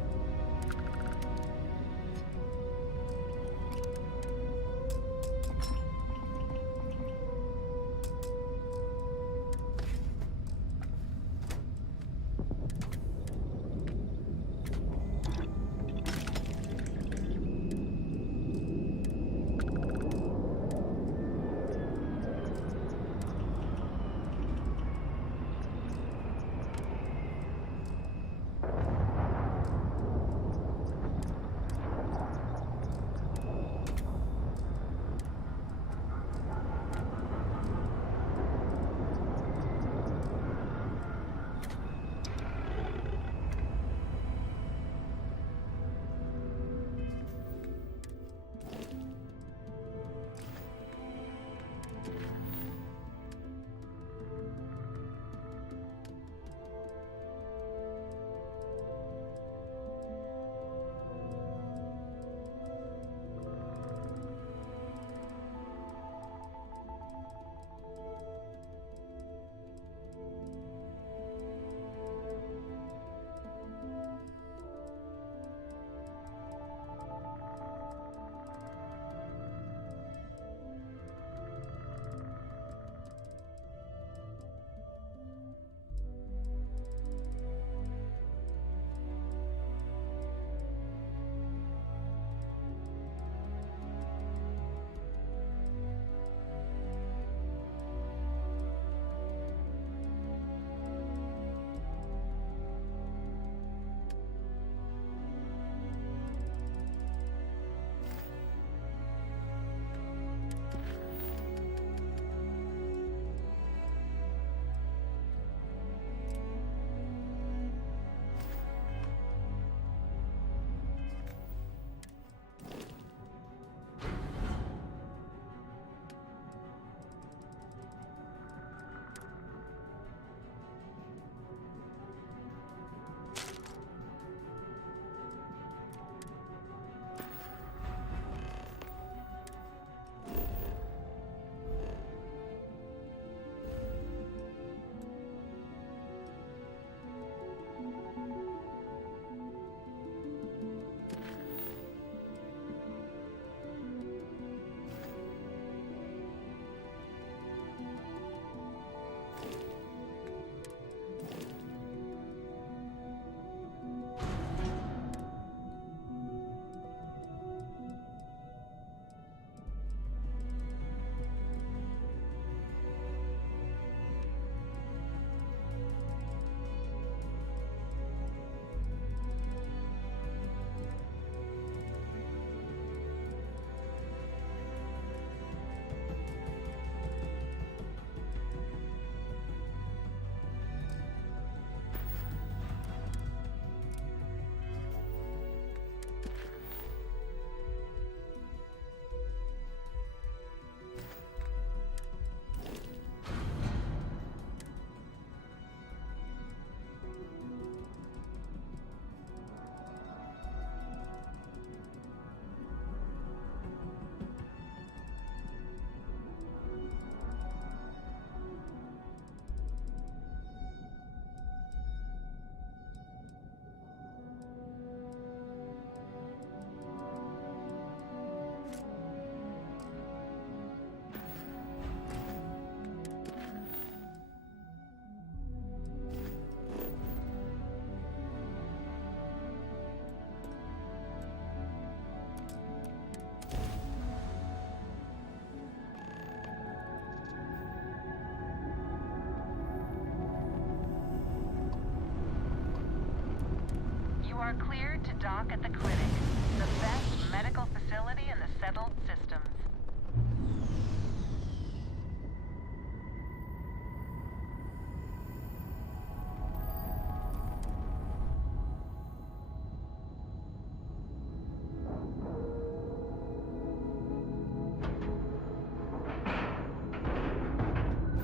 You are cleared to dock at the clinic, the best medical facility in the settled systems.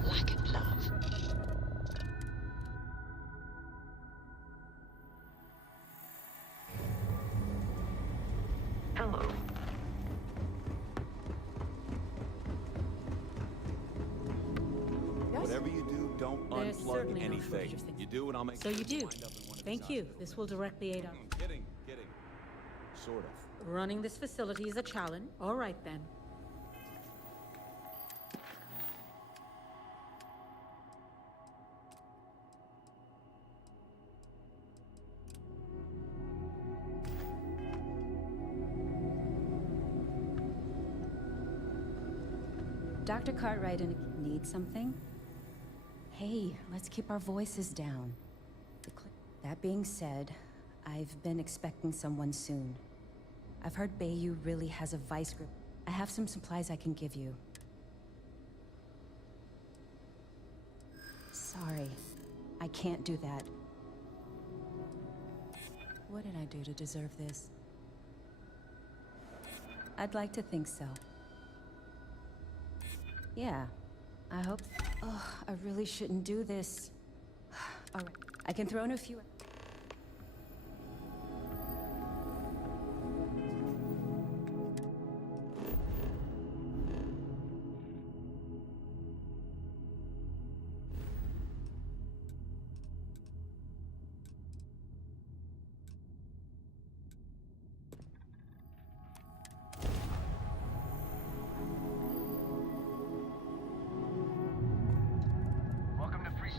Lack of love. Hello. Whatever you do, don't There's unplug certainly no anything. shortage of things. You do, and I'll make So sure you do. wind up in one of Thank you. This will directly aid our... Kidding. Sort of. Running this facility is a challenge. All right, then. Dr. Cartwright need something? Hey, let's keep our voices down. That being said, I've been expecting someone soon. I've heard Bayou really has a vice grip. I have some supplies I can give you. Sorry, I can't do that. What did I do to deserve this? I'd like to think so. Yeah, I hope... Oh, I really shouldn't do this. All right, I can throw in a few...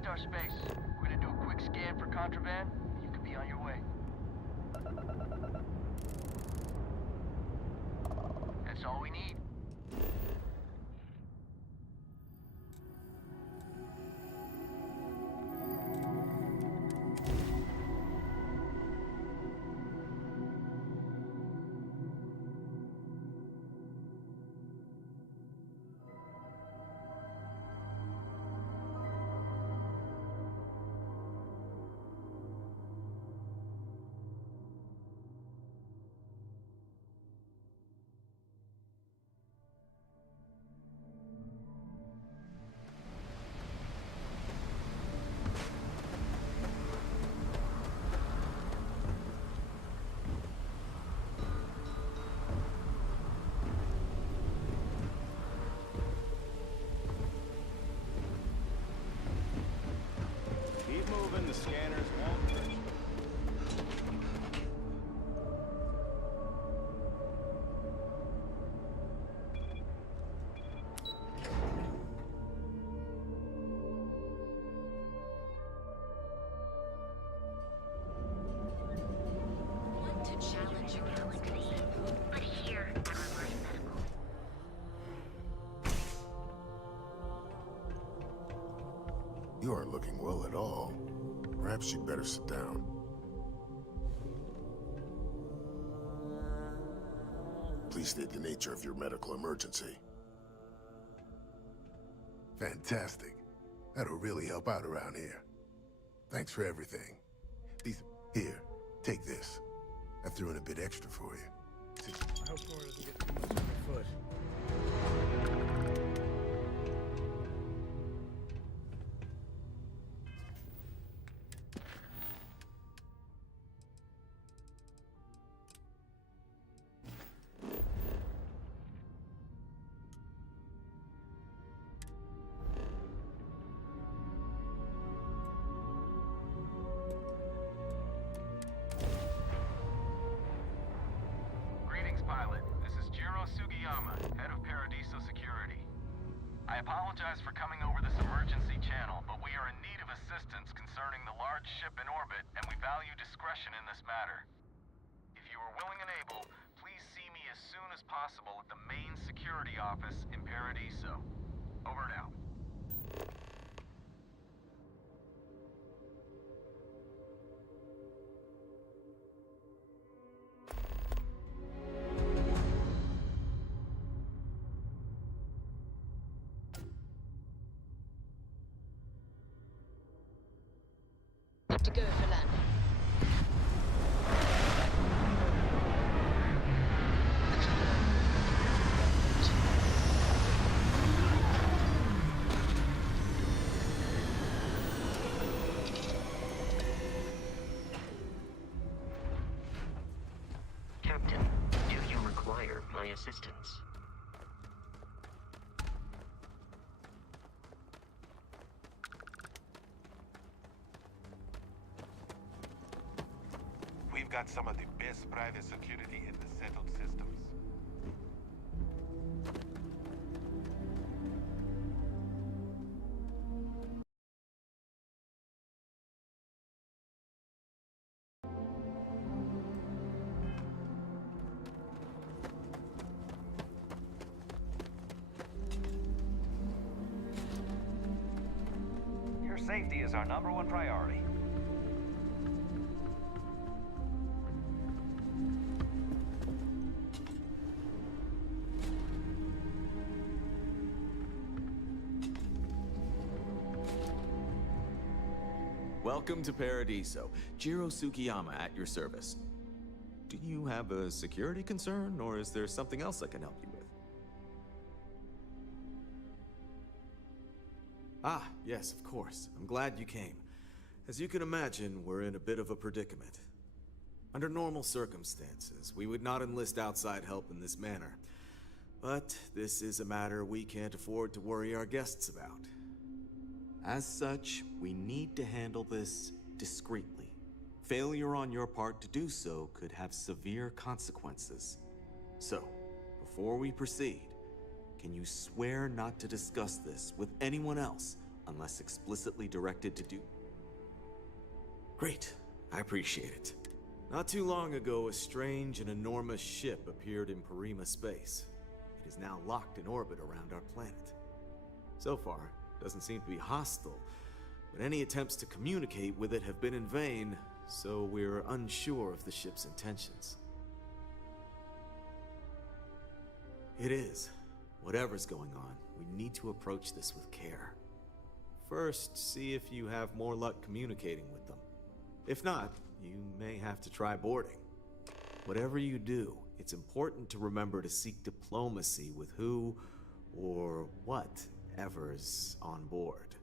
Star Space. We're gonna do a quick scan for contraband. You could be on your way. That's all we need. Keep moving, the scanners won't touch you. Want to challenge your galaxy, but here at Armor Medical. You aren't looking well at all. Perhaps you'd better sit down. Please state the nature of your medical emergency. Fantastic. That'll really help out around here. Thanks for everything. Here, take this. I threw in a bit extra for you. I hope Cora doesn't get too much on her foot. I apologize for coming over this emergency channel, but we are in need of assistance concerning the large ship in orbit, and we value discretion in this matter. If you are willing and able, please see me as soon as possible at the main security office in Paradiso. Over and out. To go for landing. Captain, do you require my assistance? got some of the best private security in the settled systems. Your safety is our #1 priority. Welcome to Paradiso. Jiro Tsukiyama at your service. Do you have a security concern, or is there something else I can help you with? Ah, yes, of course. I'm glad you came. As you can imagine, we're in a bit of a predicament. Under normal circumstances, we would not enlist outside help in this manner. But this is a matter we can't afford to worry our guests about. As such, we need to handle this discreetly. Failure on your part to do so could have severe consequences. So, before we proceed, can you swear not to discuss this with anyone else unless explicitly directed to do? Great, I appreciate it. Not too long ago, a strange and enormous ship appeared in Parima space. It is now locked in orbit around our planet. So far, doesn't seem to be hostile, but any attempts to communicate with it have been in vain, so we're unsure of the ship's intentions. It is. Whatever's going on, we need to approach this with care. First, see if you have more luck communicating with them. If not, you may have to try boarding. Whatever you do, it's important to remember to seek diplomacy with who or whatever's on board.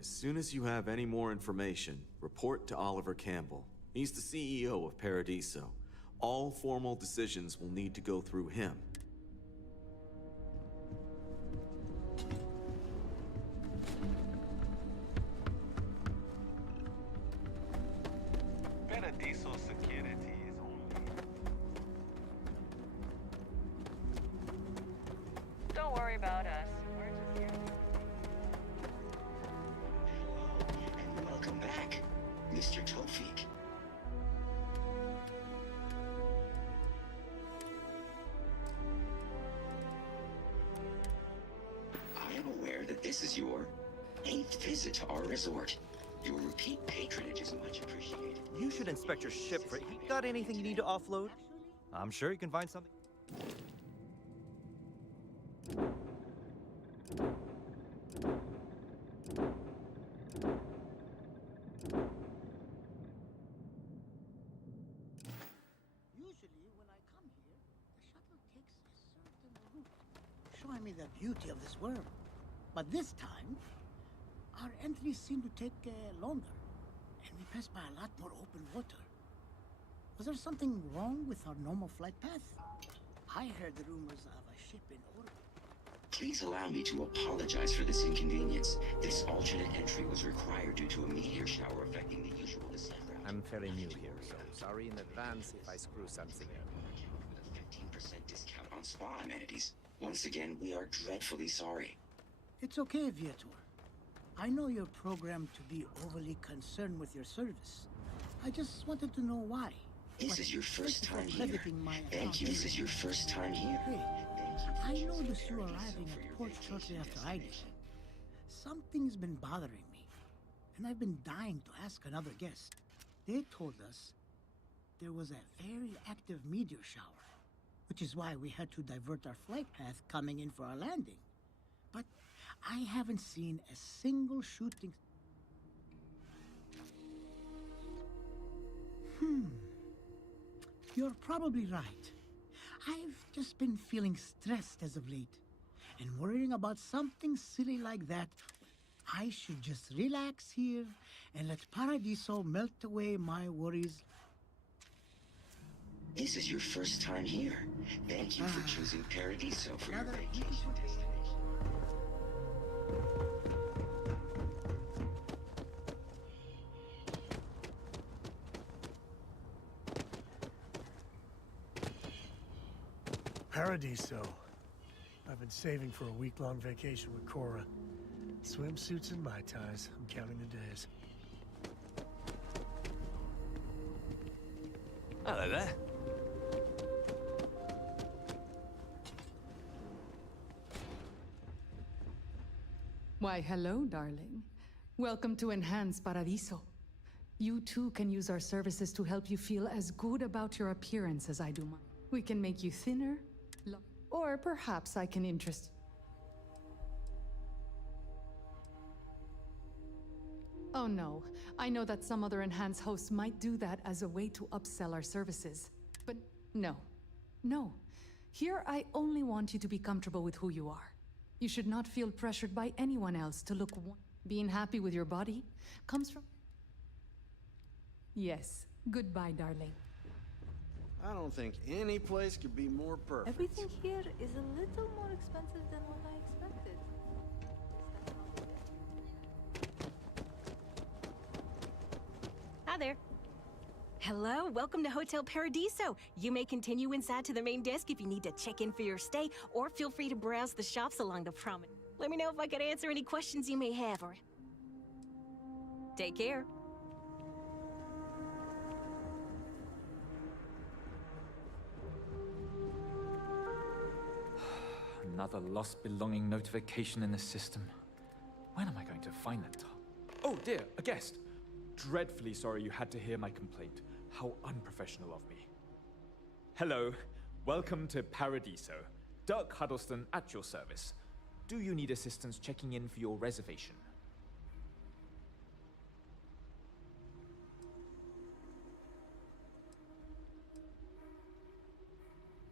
As soon as you have any more information, report to Oliver Campbell. He's the CEO of Paradiso. All formal decisions will need to go through him. Paradiso security is only... Don't worry about us. We're just here. And welcome back, Mr. Tofik. I am aware that this is your 8th visit to our resort. Your repeat patronage is much appreciated. You should inspect your ship for it. You got anything you need to offload? I'm sure you can find something. Usually, when I come here, the shuttle takes a certain route, showing me the beauty of this world. But this time, our entries seem to take longer, and we pass by a lot more open water. Was there something wrong with our normal flight path? I heard the rumors of a ship in orbit. Please allow me to apologize for this inconvenience. This alternate entry was required due to a meteor shower affecting the usual descent route. I'm very new here, so sorry in advance if I screw something up. With a 15% discount on spa amenities. Once again, we are dreadfully sorry. It's okay, Viator. I know you're programmed to be overly concerned with your service. I just wanted to know why. This is your first time here. Thank you. This is your first time here. Hey, I noticed you arriving at port shortly after I did. Something's been bothering me, and I've been dying to ask another guest. They told us there was a very active meteor shower, which is why we had to divert our flight path coming in for our landing. But I haven't seen a single shooting... You're probably right. I've just been feeling stressed as of late, and worrying about something silly like that. I should just relax here and let Paradiso melt away my worries. This is your first time here. Thank you for choosing Paradiso for your vacation destination. Paradiso. I've been saving for a week-long vacation with Cora. Swimsuits and Mai Tais. I'm counting the days. Hello there. Why, hello, darling. Welcome to Enhanced Paradiso. You too can use our services to help you feel as good about your appearance as I do mine. We can make you thinner, or perhaps I can interest. Oh no, I know that some other Enhanced hosts might do that as a way to upsell our services. But no. No. Here I only want you to be comfortable with who you are. You should not feel pressured by anyone else to look one. Being happy with your body comes from... Yes. Goodbye, darling. I don't think any place could be more perfect. Everything here is a little more expensive than what I expected. Hi there. Hello, welcome to Hotel Paradiso. You may continue inside to the main desk if you need to check in for your stay, or feel free to browse the shops along the promenade. Let me know if I can answer any questions you may have, or... Take care. Another lost belonging notification in the system. When am I going to find the top? Oh dear, a guest. Dreadfully sorry you had to hear my complaint. How unprofessional of me. Hello, welcome to Paradiso. Dirk Huddleston at your service. Do you need assistance checking in for your reservation?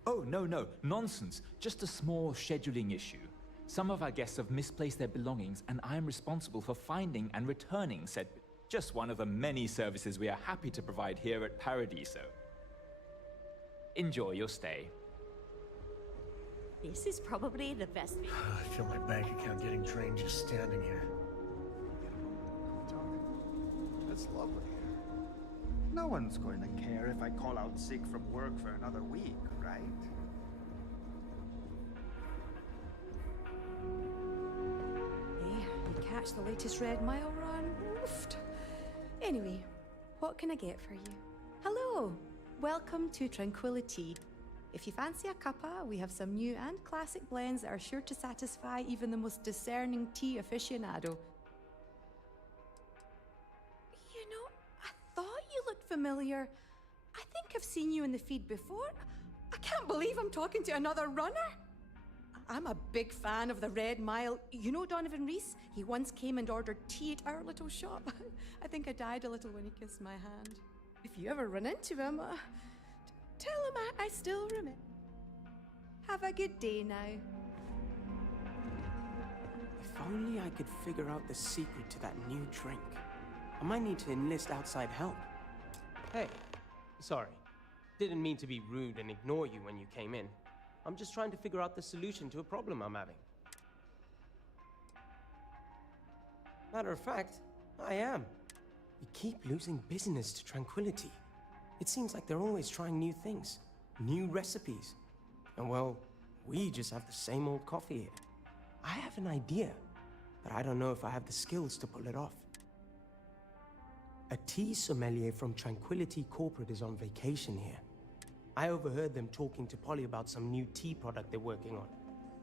Oh, no, nonsense. Just a small scheduling issue. Some of our guests have misplaced their belongings, and I am responsible for finding and returning said... Just one of the many services we are happy to provide here at Paradiso. Enjoy your stay. This is probably the best... I feel my bank account getting drained just standing here. That's lovely. No one's going to care if I call out sick from work for another week, right? Hey, you catch the latest Red Mile run? Oofed. Anyway, what can I get for you? Hello! Welcome to Tranquility. If you fancy a cuppa, we have some new and classic blends that are sure to satisfy even the most discerning tea aficionado. You know, I thought you looked familiar. I think I've seen you in the feed before. I can't believe I'm talking to another runner! I'm a big fan of the Red Mile. You know Donovan Reese? He once came and ordered tea at our little shop. I think I died a little when he kissed my hand. If you ever run into him, tell him I still remember. Have a good day now. If only I could figure out the secret to that new drink. I might need to enlist outside help. Hey, sorry. Didn't mean to be rude and ignore you when you came in. I'm just trying to figure out the solution to a problem I'm having. Matter of fact, I am. We keep losing business to Tranquility. It seems like they're always trying new things, new recipes. And well, we just have the same old coffee here. I have an idea, but I don't know if I have the skills to pull it off. A tea sommelier from Tranquility Corporate is on vacation here. I overheard them talking to Polly about some new tea product they're working on.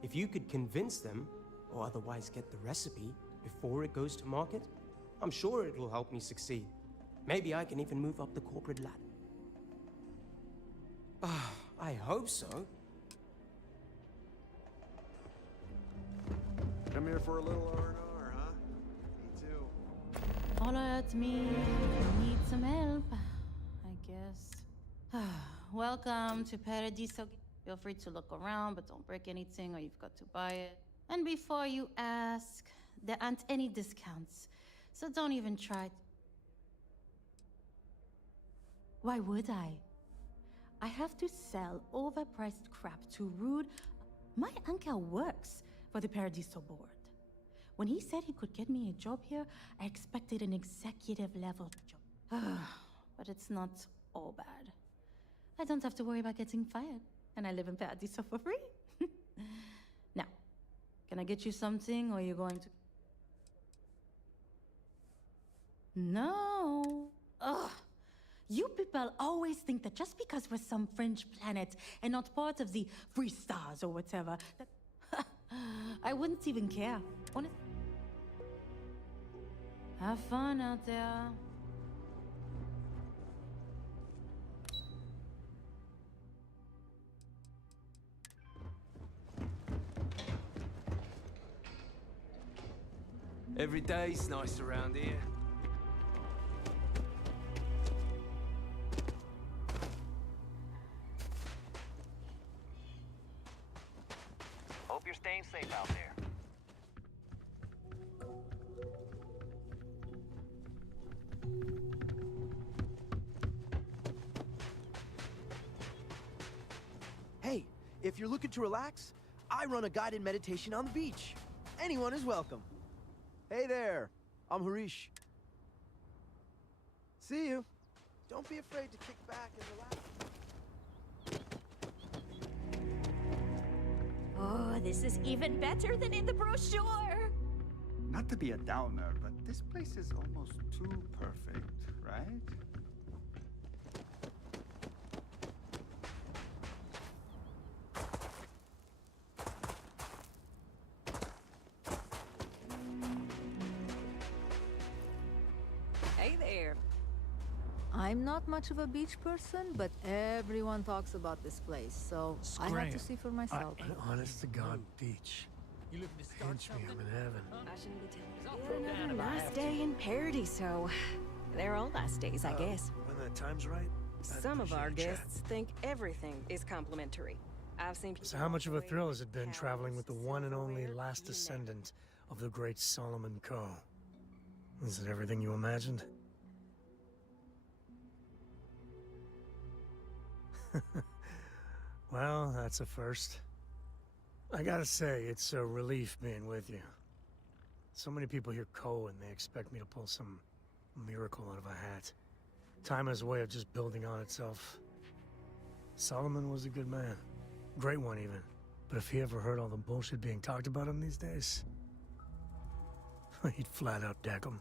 If you could convince them, or otherwise get the recipe before it goes to market, I'm sure it will help me succeed. Maybe I can even move up the corporate ladder. I hope so. Come here for a little R&R, huh? Me too. Holla at me if you need some help, I guess. Welcome to Paradiso. Feel free to look around, but don't break anything or you've got to buy it. And before you ask, there aren't any discounts, so don't even try. Why would I? I have to sell overpriced crap to rude... My uncle works for the Paradiso board. When he said he could get me a job here, I expected an executive level job. But it's not all bad. I don't have to worry about getting fired. and I live in Paradiso for free. Now, can I get you something, or are you going to... No. Ugh. You people always think that just because we're some fringe planet and not part of the free stars or whatever, that I wouldn't even care. Honest. Have fun out there. Every day's nice around here. Hope you're staying safe out there. Hey, if you're looking to relax, I run a guided meditation on the beach. Anyone is welcome. Hey there, I'm Harish. See you. Don't be afraid to kick back and relax. Oh, this is even better than in the brochure. Not to be a downer, but this place is almost too perfect, right? Hey there. I'm not much of a beach person, but everyone talks about this place, so I have to see for myself. An honest-to-God beach. You looking to start Pinch me, I'm in heaven. I shouldn't be telling you. Another last day in Paradiso. They're all last days, I guess. When the time's right, Some of our guests think everything is complimentary. I've seen people... So how much of a thrill has it been traveling with the one and only last descendant of the great Solomon Coe? Is it everything you imagined? Well, that's a first. I gotta say, it's a relief being with you. So many people hear Coe and they expect me to pull some miracle out of a hat. Time has a way of just building on itself. Solomon was a good man. Great one, even. But if he ever heard all the bullshit being talked about him these days, he'd flat out deck him.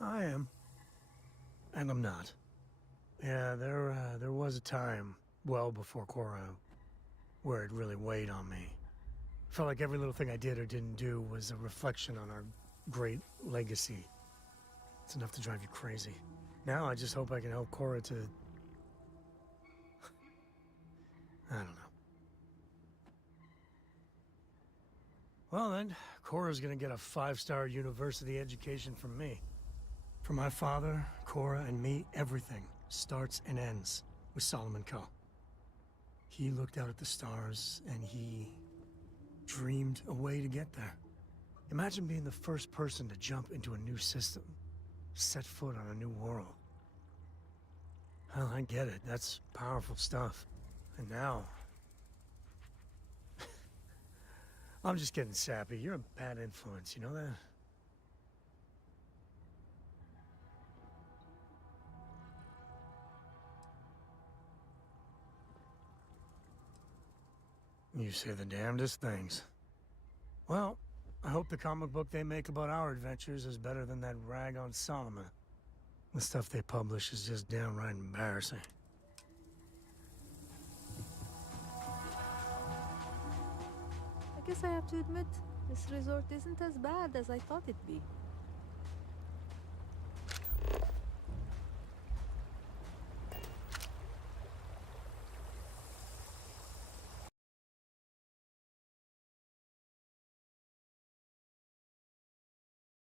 I am. And I'm not. Yeah, there was a time, well before Cora, where it really weighed on me. Felt like every little thing I did or didn't do was a reflection on our great legacy. It's enough to drive you crazy. Now I just hope I can help Cora to... I don't know. Well then, Cora's gonna get a 5-star university education from me. For my father, Cora, and me, everything starts and ends with Solomon Coe. He looked out at the stars, and he dreamed a way to get there. Imagine being the first person to jump into a new system, set foot on a new world. Well, I get it. That's powerful stuff. And now... I'm just getting sappy. You're a bad influence, you know that? You say the damnedest things. Well, I hope the comic book they make about our adventures is better than that rag on Solomon. The stuff they publish is just downright embarrassing. I guess I have to admit, this resort isn't as bad as I thought it'd be.